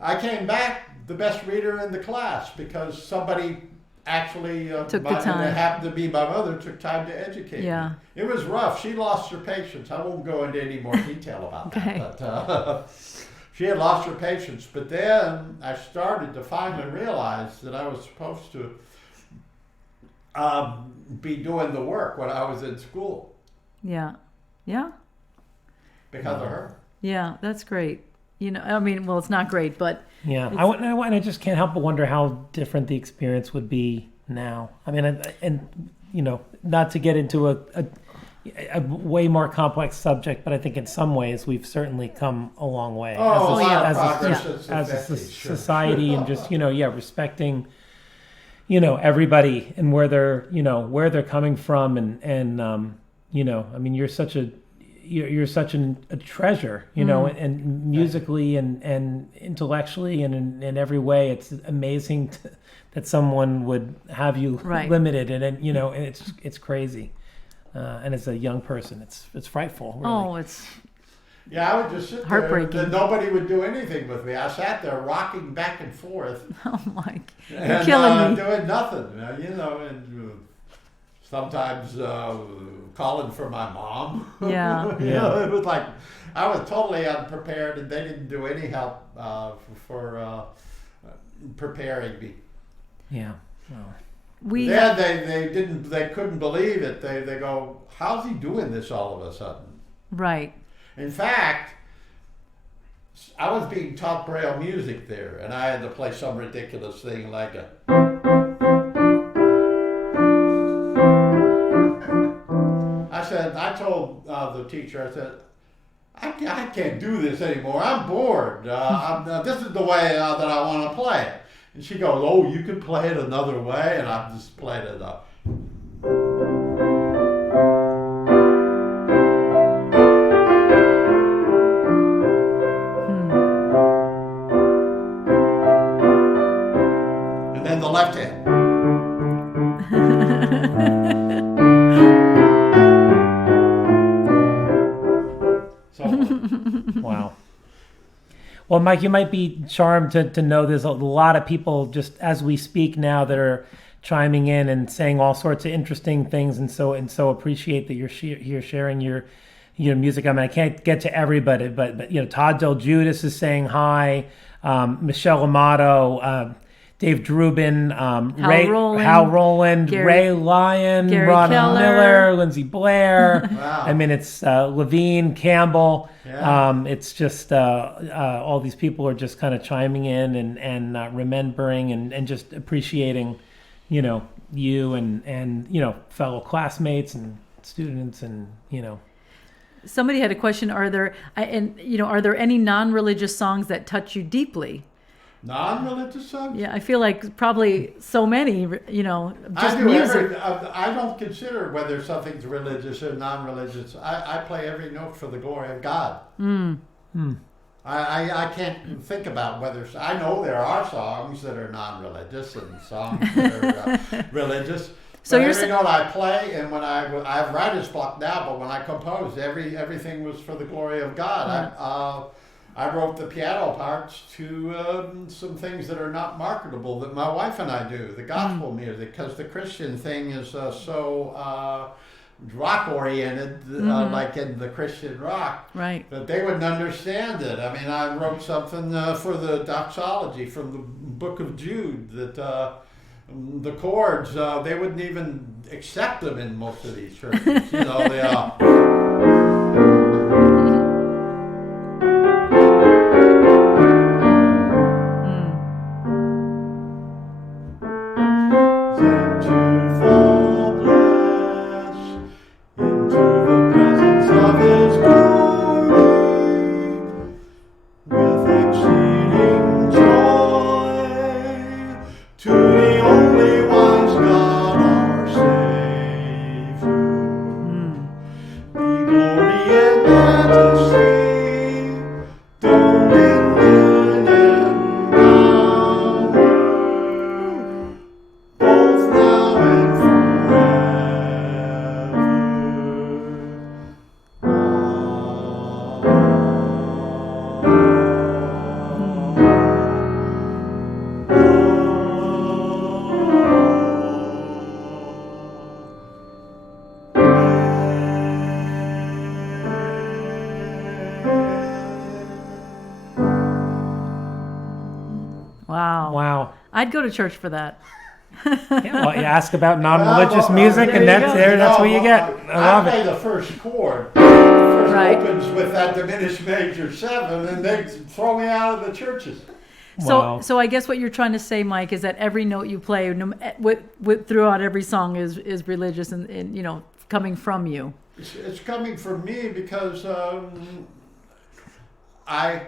I came back the best reader in the class because somebody actually took the time. And it happened to be my mother, took time to educate me. It was rough. She lost her patience. I won't go into any more detail about that. But she had lost her patience. But then I started to finally realize that I was supposed to be doing the work when I was in school. Yeah. Yeah. Because of her. Yeah, that's great. It's not great, but yeah, I just can't help but wonder how different the experience would be now. I mean, not to get into a way more complex subject, but I think in some ways we've certainly come a long way as a society, and just respecting everybody and where they're coming from, and you're such a treasure, and musically and intellectually and in every way. It's amazing that someone would have you limited, and it's crazy. And as a young person, it's frightful. Really. Oh, it's I would just sit heartbreaking. there and nobody would do anything with me. I sat there rocking back and forth. Oh, Mike, you're killing me. Doing nothing, and sometimes calling for my mom. Yeah. It was like I was totally unprepared, and they didn't do any help for preparing me. Yeah. Well. They couldn't believe it. They go, how's he doing this all of a sudden? Right. In fact, I was being taught Braille music there, and I had to play some ridiculous thing like a. I told the teacher, I said, I can't do this anymore. I'm bored. This is the way that I want to play it. And she goes, oh, you can play it another way? And I just played it up. Well, Mike, you might be charmed to know there's a lot of people just as we speak now that are chiming in and saying all sorts of interesting things, and so appreciate that you're here sharing your music. I mean, I can't get to everybody, but Todd Del Judas is saying hi, Michelle Amato, Dave Drubin, Hal Roland, Ray Lyons, Gary Ron Keller. Miller, Lindsay Blair. Wow. I mean, it's Levine, Campbell. Yeah. It's just all these people are just kind of chiming in and remembering and just appreciating, you and fellow classmates and students and. Somebody had a question. Are there any non-religious songs that touch you deeply? Non-religious songs? Yeah, I feel like probably so many, just I do music. I don't consider whether something's religious or non-religious. I play every note for the glory of God. I can't think about whether... I know there are songs that are non-religious and songs that are religious. So But you're every note I play, and when I have writer's block now, but when I composed, everything was for the glory of God. I wrote the piano parts to some things that are not marketable that my wife and I do, the gospel music, because the Christian thing is so rock oriented, like in the Christian rock, Right. that they wouldn't understand it. I mean, I wrote something for the doxology from the Book of Jude that the chords they wouldn't even accept them in most of these churches. They are. Wow. I'd go to church for that. Yeah, well, you ask about non-religious music, and that's what you get. I love play it. the first chord. The first Right. opens with that diminished major 7, and they throw me out of the churches. Wow. So I guess what you're trying to say, Mike, is that every note you play, throughout every song, is religious and coming from you. It's coming from me because I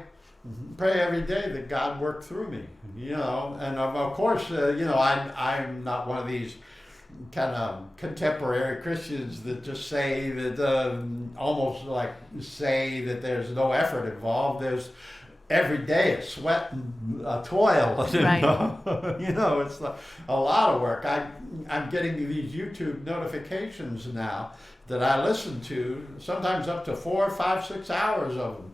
pray every day that God work through me, and of course, I'm not one of these kind of contemporary Christians that just say that, almost like say that there's no effort involved. There's every day it's sweat and toil. Right. It's a lot of work. I'm getting these YouTube notifications now that I listen to, sometimes up to 4, 5, 6 hours of them,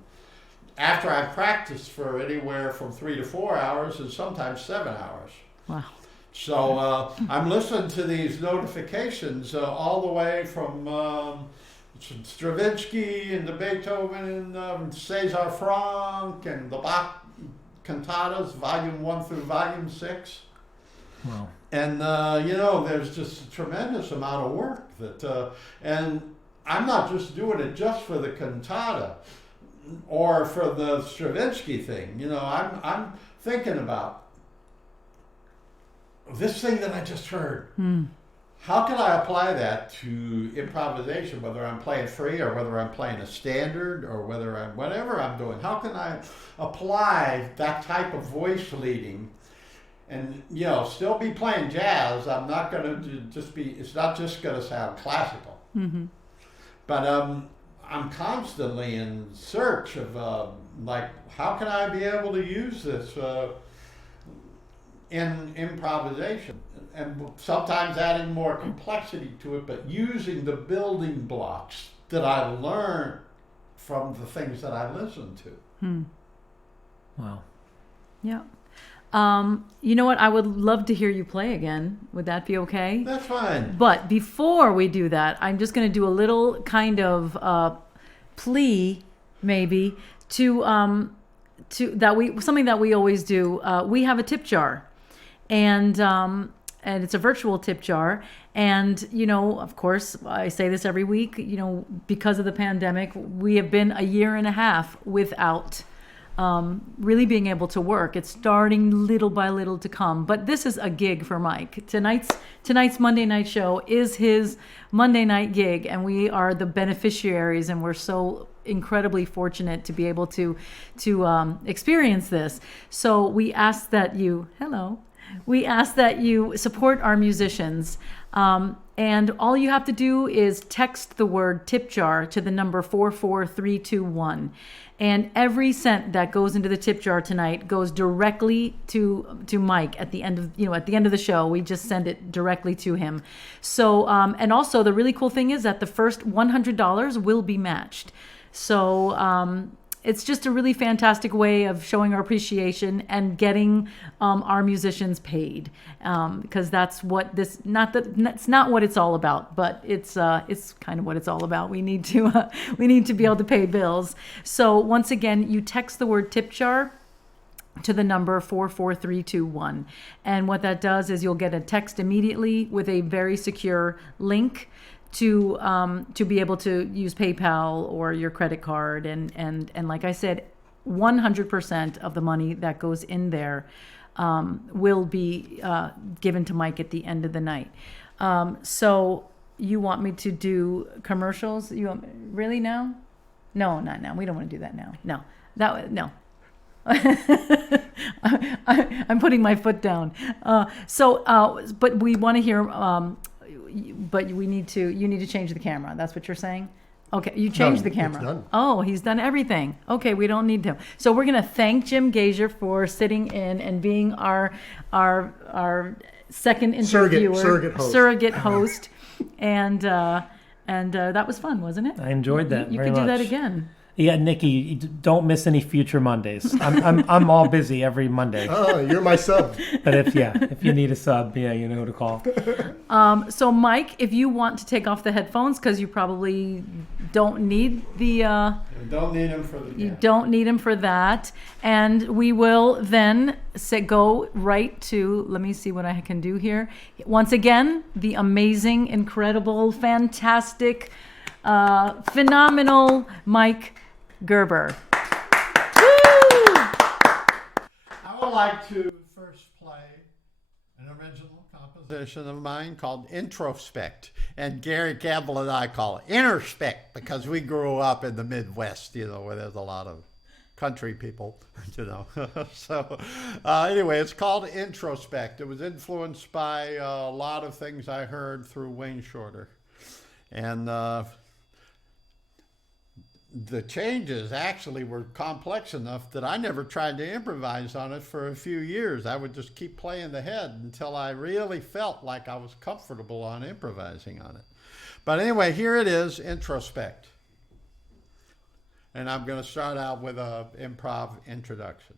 after I've practiced for anywhere from 3 to 4 hours and sometimes 7 hours. Wow. So I'm listening to these notifications all the way from Stravinsky and the Beethoven and César Franck and the Bach cantatas, volume 1 through volume 6. Wow. And there's just a tremendous amount of work and I'm not just doing it just for the cantata or for the Stravinsky thing. I'm thinking about this thing that I just heard. How can I apply that to improvisation, whether I'm playing free or whether I'm playing a standard or whatever I'm doing? How can I apply that type of voice leading and, still be playing jazz? I'm not going to it's not just going to sound classical. Mm-hmm. But I'm constantly in search of, how can I be able to use this in improvisation? And sometimes adding more complexity to it, but using the building blocks that I learned from the things that I listen to. Wow. Yeah. You know what? I would love to hear you play again. Would that be okay? That's fine. But before we do that, I'm just going to do a little kind of plea, maybe, to something that we always do. We have a tip jar, and it's a virtual tip jar. And of course, I say this every week. Because of the pandemic, we have been a year and a half without really being able to work. It's starting little by little to come, but this is a gig for Mike. Tonight's Monday night show is his Monday night gig, and we are the beneficiaries, and we're so incredibly fortunate to be able to experience this. So we ask that you support our musicians. And all you have to do is text the word tip jar to the number 44321. And every cent that goes into the tip jar tonight goes directly to Mike at the end of the show. We just send it directly to him. So and also the really cool thing is that the first $100 will be matched. So it's just a really fantastic way of showing our appreciation and getting our musicians paid, because that's what that's not what it's all about, but it's kind of what it's all about. We need to be able to pay bills. So once again, you text the word tip jar to the number 44321, and what that does is you'll get a text immediately with a very secure link to be able to use PayPal or your credit card, and like I said, 100% of the money that goes in there will be given to Mike at the end of the night. So you want me to do commercials? You want really now? No, not now. We don't want to do that now. No, no. I'm putting my foot down. But we want to hear. But you need to change the camera. That's what you're saying? Okay, you changed the camera. It's done. Oh, he's done everything. Okay, we don't need him. So we're going to thank Jim Gasior for sitting in and being our second interviewer, surrogate host. And that was fun, wasn't it? I enjoyed that You very could do much. that again. Yeah, Nikki, you don't miss any future Mondays. I'm all busy every Monday. Oh, you're my sub. But if you need a sub, you know who to call. So Mike, if you want to take off the headphones, because you probably don't need the. Don't need him for the. You don't need him for that, and we will then go right to. Let me see what I can do here. Once again, the amazing, incredible, fantastic, phenomenal Mike Gerber. Woo! I would like to first play an original composition of mine called Introspect. And Gary Campbell and I call it Introspect because we grew up in the Midwest, where there's a lot of country people, So anyway, it's called Introspect. It was influenced by a lot of things I heard through Wayne Shorter. And the changes actually were complex enough that I never tried to improvise on it for a few years. I would just keep playing the head until I really felt like I was comfortable on improvising on it. But anyway, here it is, Introspect. And I'm going to start out with an improv introduction.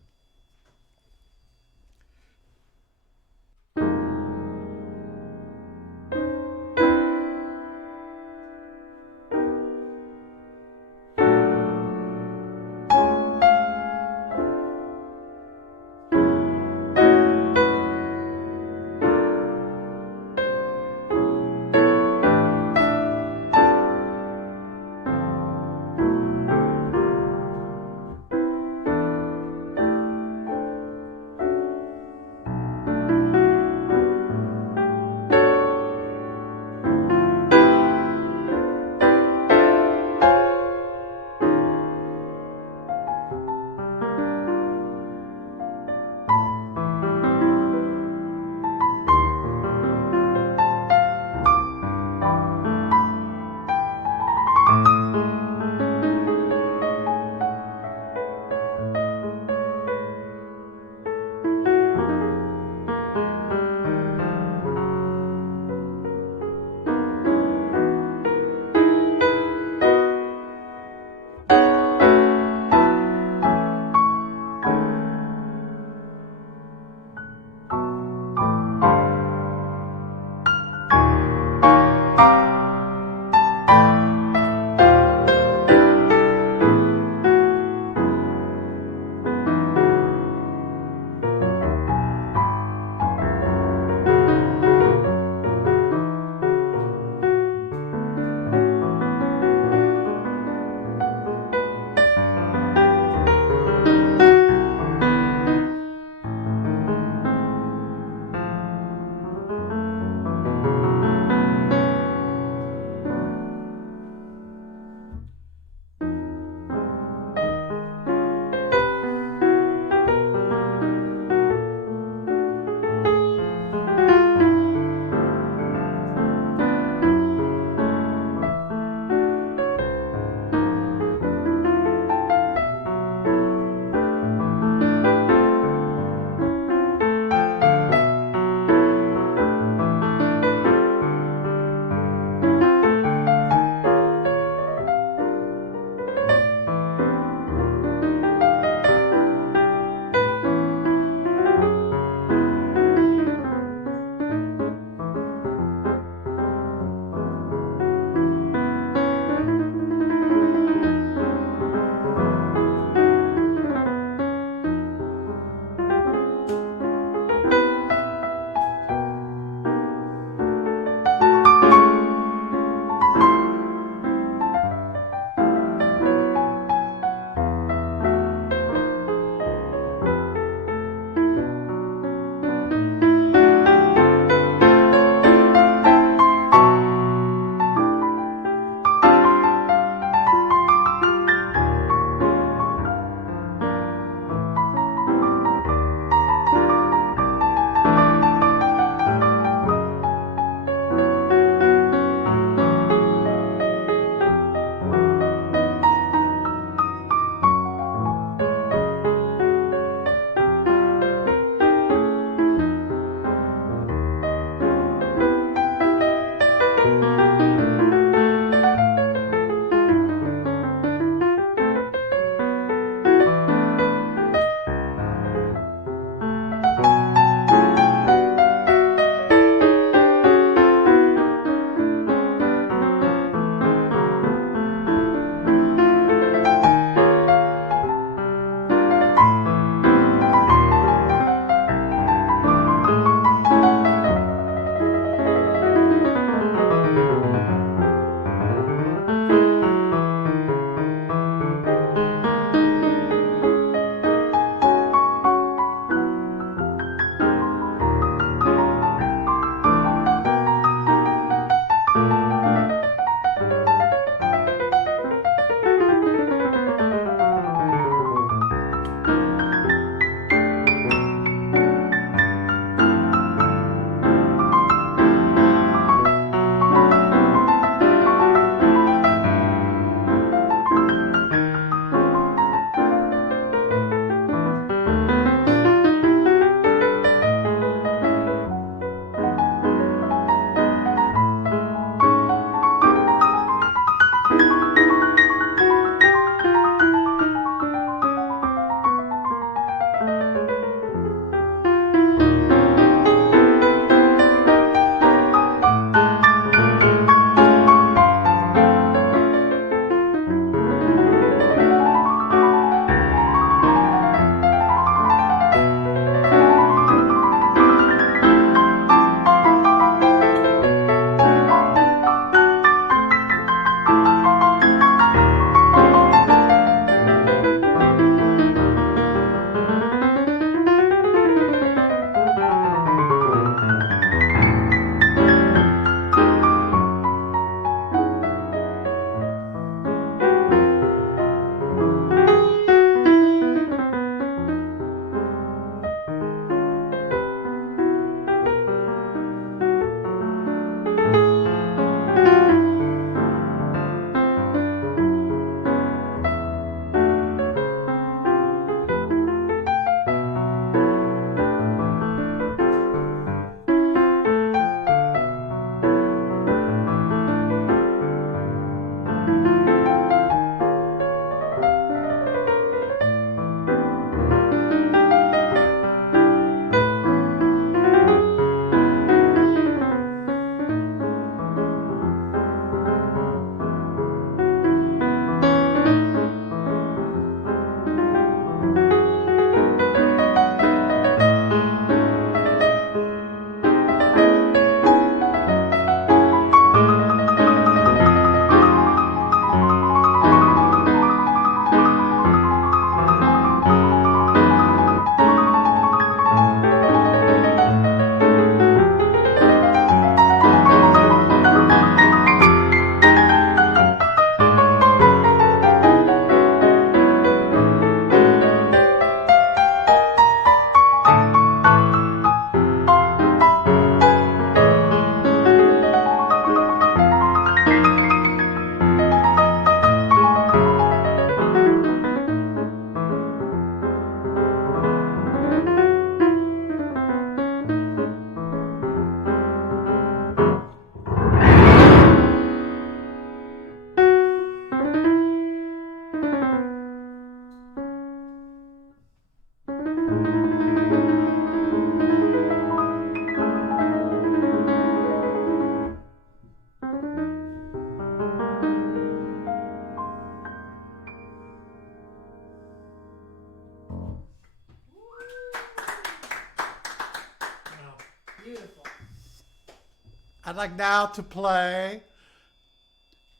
I'd like now to play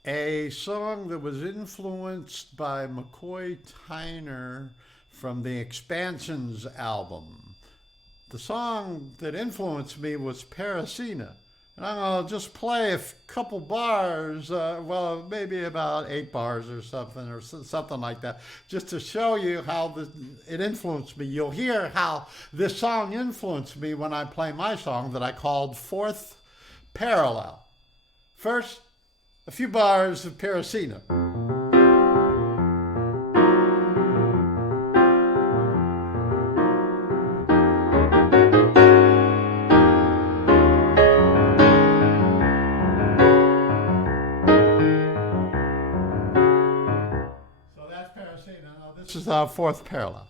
a song that was influenced by McCoy Tyner from the Expansions album. The song that influenced me was Parasina. And I'm going to just play a couple bars, well, maybe about 8 bars or something like that, just to show you how it influenced me. You'll hear how this song influenced me when I play my song that I called Fourth Parallel. First, a few bars of Parasina. So that's Parasina. Now this is our fourth parallel.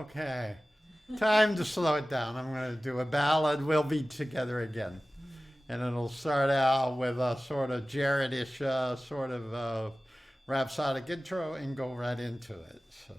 Okay. Time to slow it down. I'm going to do a ballad. We'll be together again. And it'll start out with a sort of Jared-ish sort of rhapsodic intro and go right into it. So.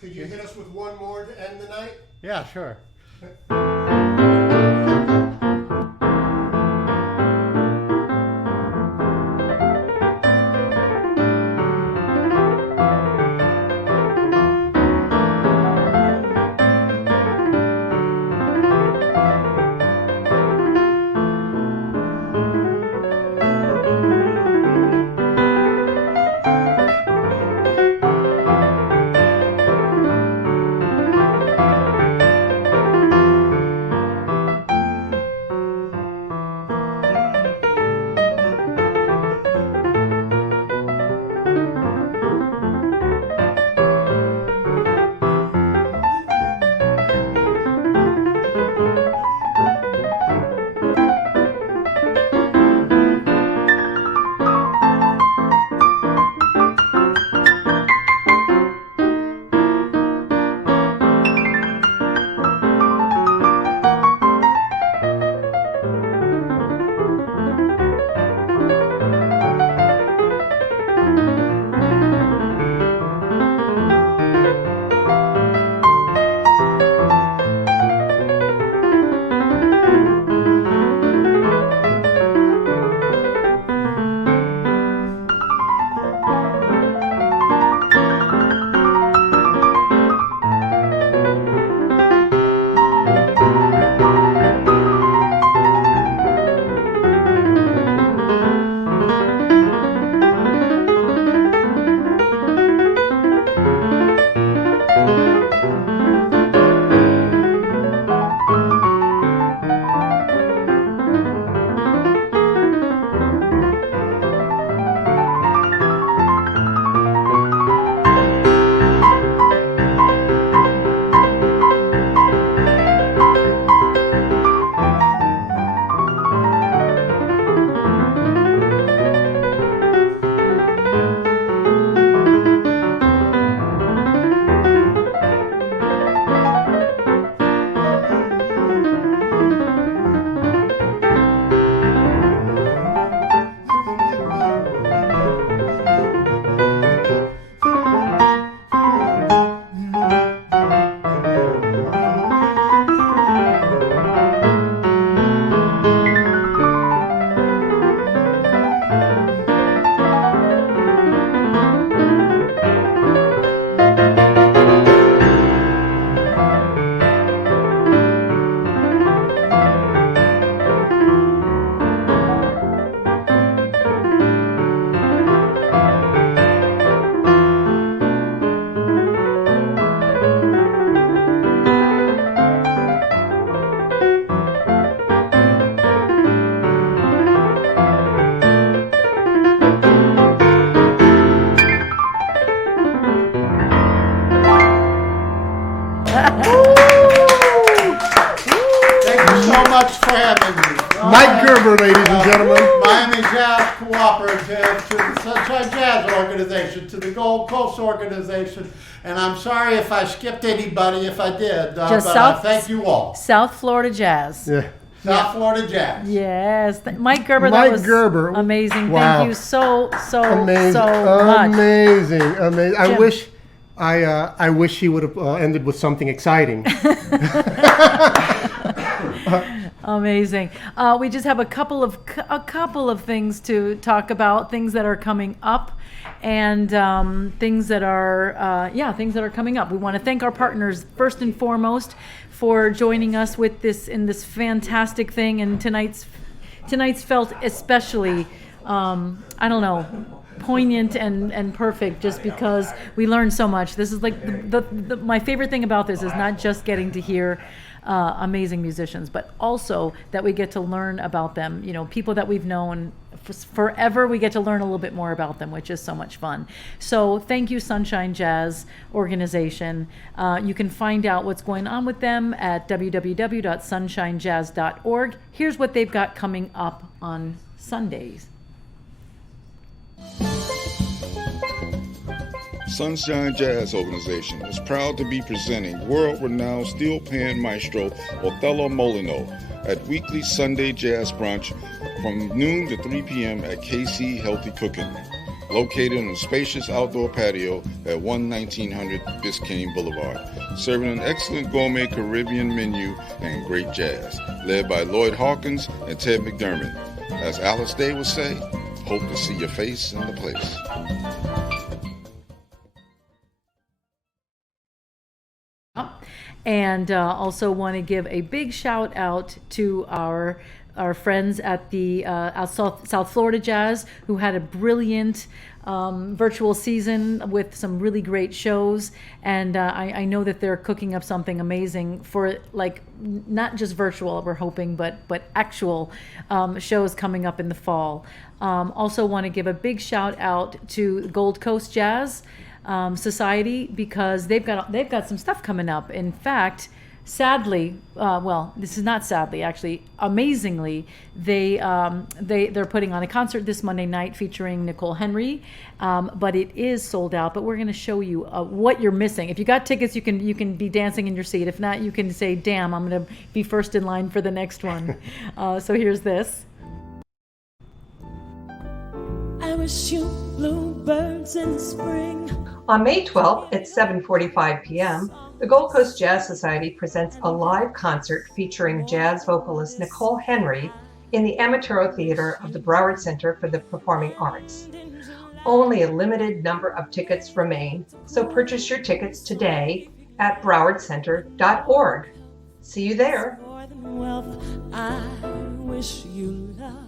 Could you hit us with one more to end the night? Yeah, sure. Mike Gerber, ladies and gentlemen. Miami Jazz Cooperative, to the Sunshine Jazz Organization, to the Gold Coast Organization, and I'm sorry if I skipped anybody if I did, but thank you all. South Florida Jazz. Yeah. South Florida Jazz. Yes. Mike Gerber, Mike that was Gerber. amazing. Wow. Thank you so Amazing. much. Amazing. Jim. I wish he would have ended with something exciting. Amazing. We just have a couple of things to talk about, things that are coming up, and things that are coming up. We want to thank our partners first and foremost for joining us with this in this fantastic thing. And tonight's felt especially, poignant and perfect, just because we learned so much. This is like my favorite thing about this is not just getting to hear amazing musicians, but also that we get to learn about them. You know, people that we've known forever, we get to learn a little bit more about them, which is so much fun. So thank you, Sunshine Jazz Organization. You can find out what's going on with them at www.sunshinejazz.org. Here's what they've got coming up on Sundays. Sunshine Jazz Organization is proud to be presenting world-renowned steel pan maestro Othello Molino at weekly Sunday Jazz Brunch from noon to 3 p.m. at KC Healthy Cooking. located on a spacious outdoor patio at 1900 Biscayne Boulevard, serving an excellent gourmet Caribbean menu and great jazz, led by Lloyd Hawkins and Ted McDermott. As Alice Day would say, hope to see your face in the place. And also want to give a big shout out to our friends at the South Florida Jazz, who had a brilliant virtual season with some really great shows. And I know that they're cooking up something amazing for, like, not just virtual, we're hoping, but actual shows coming up in the fall. Also want to give a big shout out to Gold Coast Jazz Society, because they've got some stuff coming up. In fact, sadly, well, this is not sadly, actually, amazingly, they're putting on a concert this Monday night featuring Nicole Henry, but it is sold out. But we're going to show you what you're missing. If you got tickets, you can be dancing in your seat. If not, you can say, "Damn, I'm going to be first in line for the next one." So here's this. I wish you bluebirds in the spring. On May 12th at 7:45 p.m., the Gold Coast Jazz Society presents a live concert featuring jazz vocalist Nicole Henry in the Amaturo Theater of the Broward Center for the Performing Arts. Only a limited number of tickets remain, so purchase your tickets today at browardcenter.org. See you there. More than wealth, I wish you love.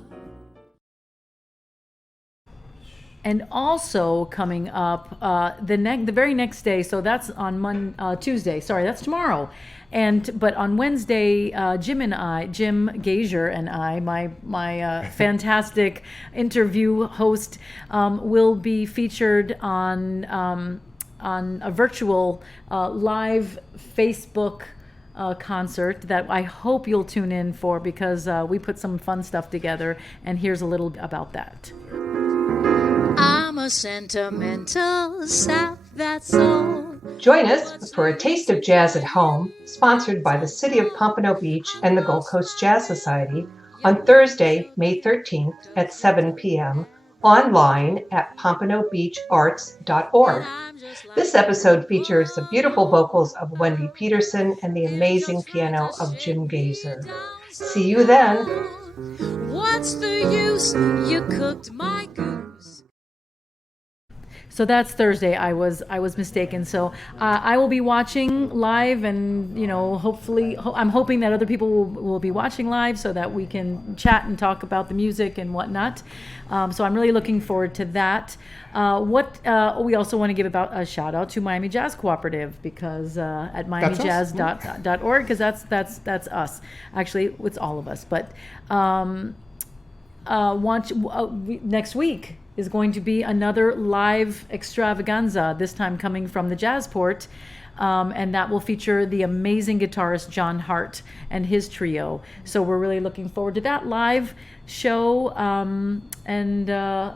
And also coming up the very next day, so that's on Tuesday. Sorry, that's tomorrow. But on Wednesday, Jim Gasior and I, my fantastic interview host, will be featured on a virtual live Facebook concert that I hope you'll tune in for, because we put some fun stuff together. And here's a little about that. I'm a sentimental South, that's all. Join us for a taste of jazz at home, sponsored by the City of Pompano Beach and the Gold Coast Jazz Society, on Thursday, May 13th at 7 p.m. online at pompanobeacharts.org. This episode features the beautiful vocals of Wendy Peterson and the amazing piano of Jim Gasior. See you then. What's the use? You cooked my goose. So that's Thursday. I was mistaken. So I will be watching live, and hopefully, I'm hoping that other people will be watching live so that we can chat and talk about the music and whatnot. So I'm really looking forward to that. We also want to give a shout out to Miami Jazz Cooperative, because at miamijazz.org, because that's us. Actually, it's all of us. But next week is going to be another live extravaganza, this time coming from the Jazzport, and that will feature the amazing guitarist John Hart and his trio. So we're really looking forward to that live show, and I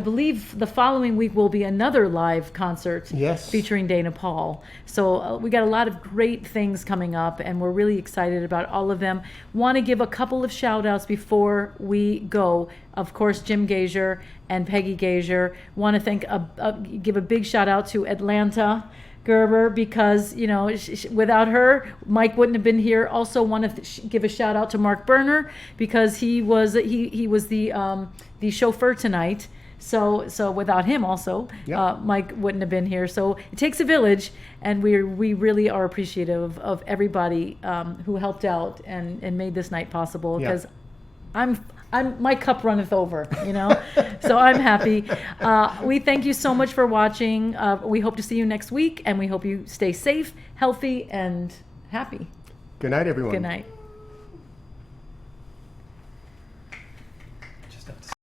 believe the following week will be another live concert, yes, featuring Dana Paul. So we got a lot of great things coming up, and we're really excited about all of them. Want to give a couple of shout outs before we go. Of course, Jim Gasior and Peggy Gasior. Want to give a big shout out to Atlanta Gerber, because without her, Mike wouldn't have been here. Also want to give a shout out to Mark Berner, because he was the chauffeur tonight. So without him also, yep, Mike wouldn't have been here. So it takes a village, and we really are appreciative of everybody who helped out and made this night possible, because my cup runneth over, so I'm happy. We thank you so much for watching. We hope to see you next week, and we hope you stay safe, healthy, and happy. Good night, everyone. Good night.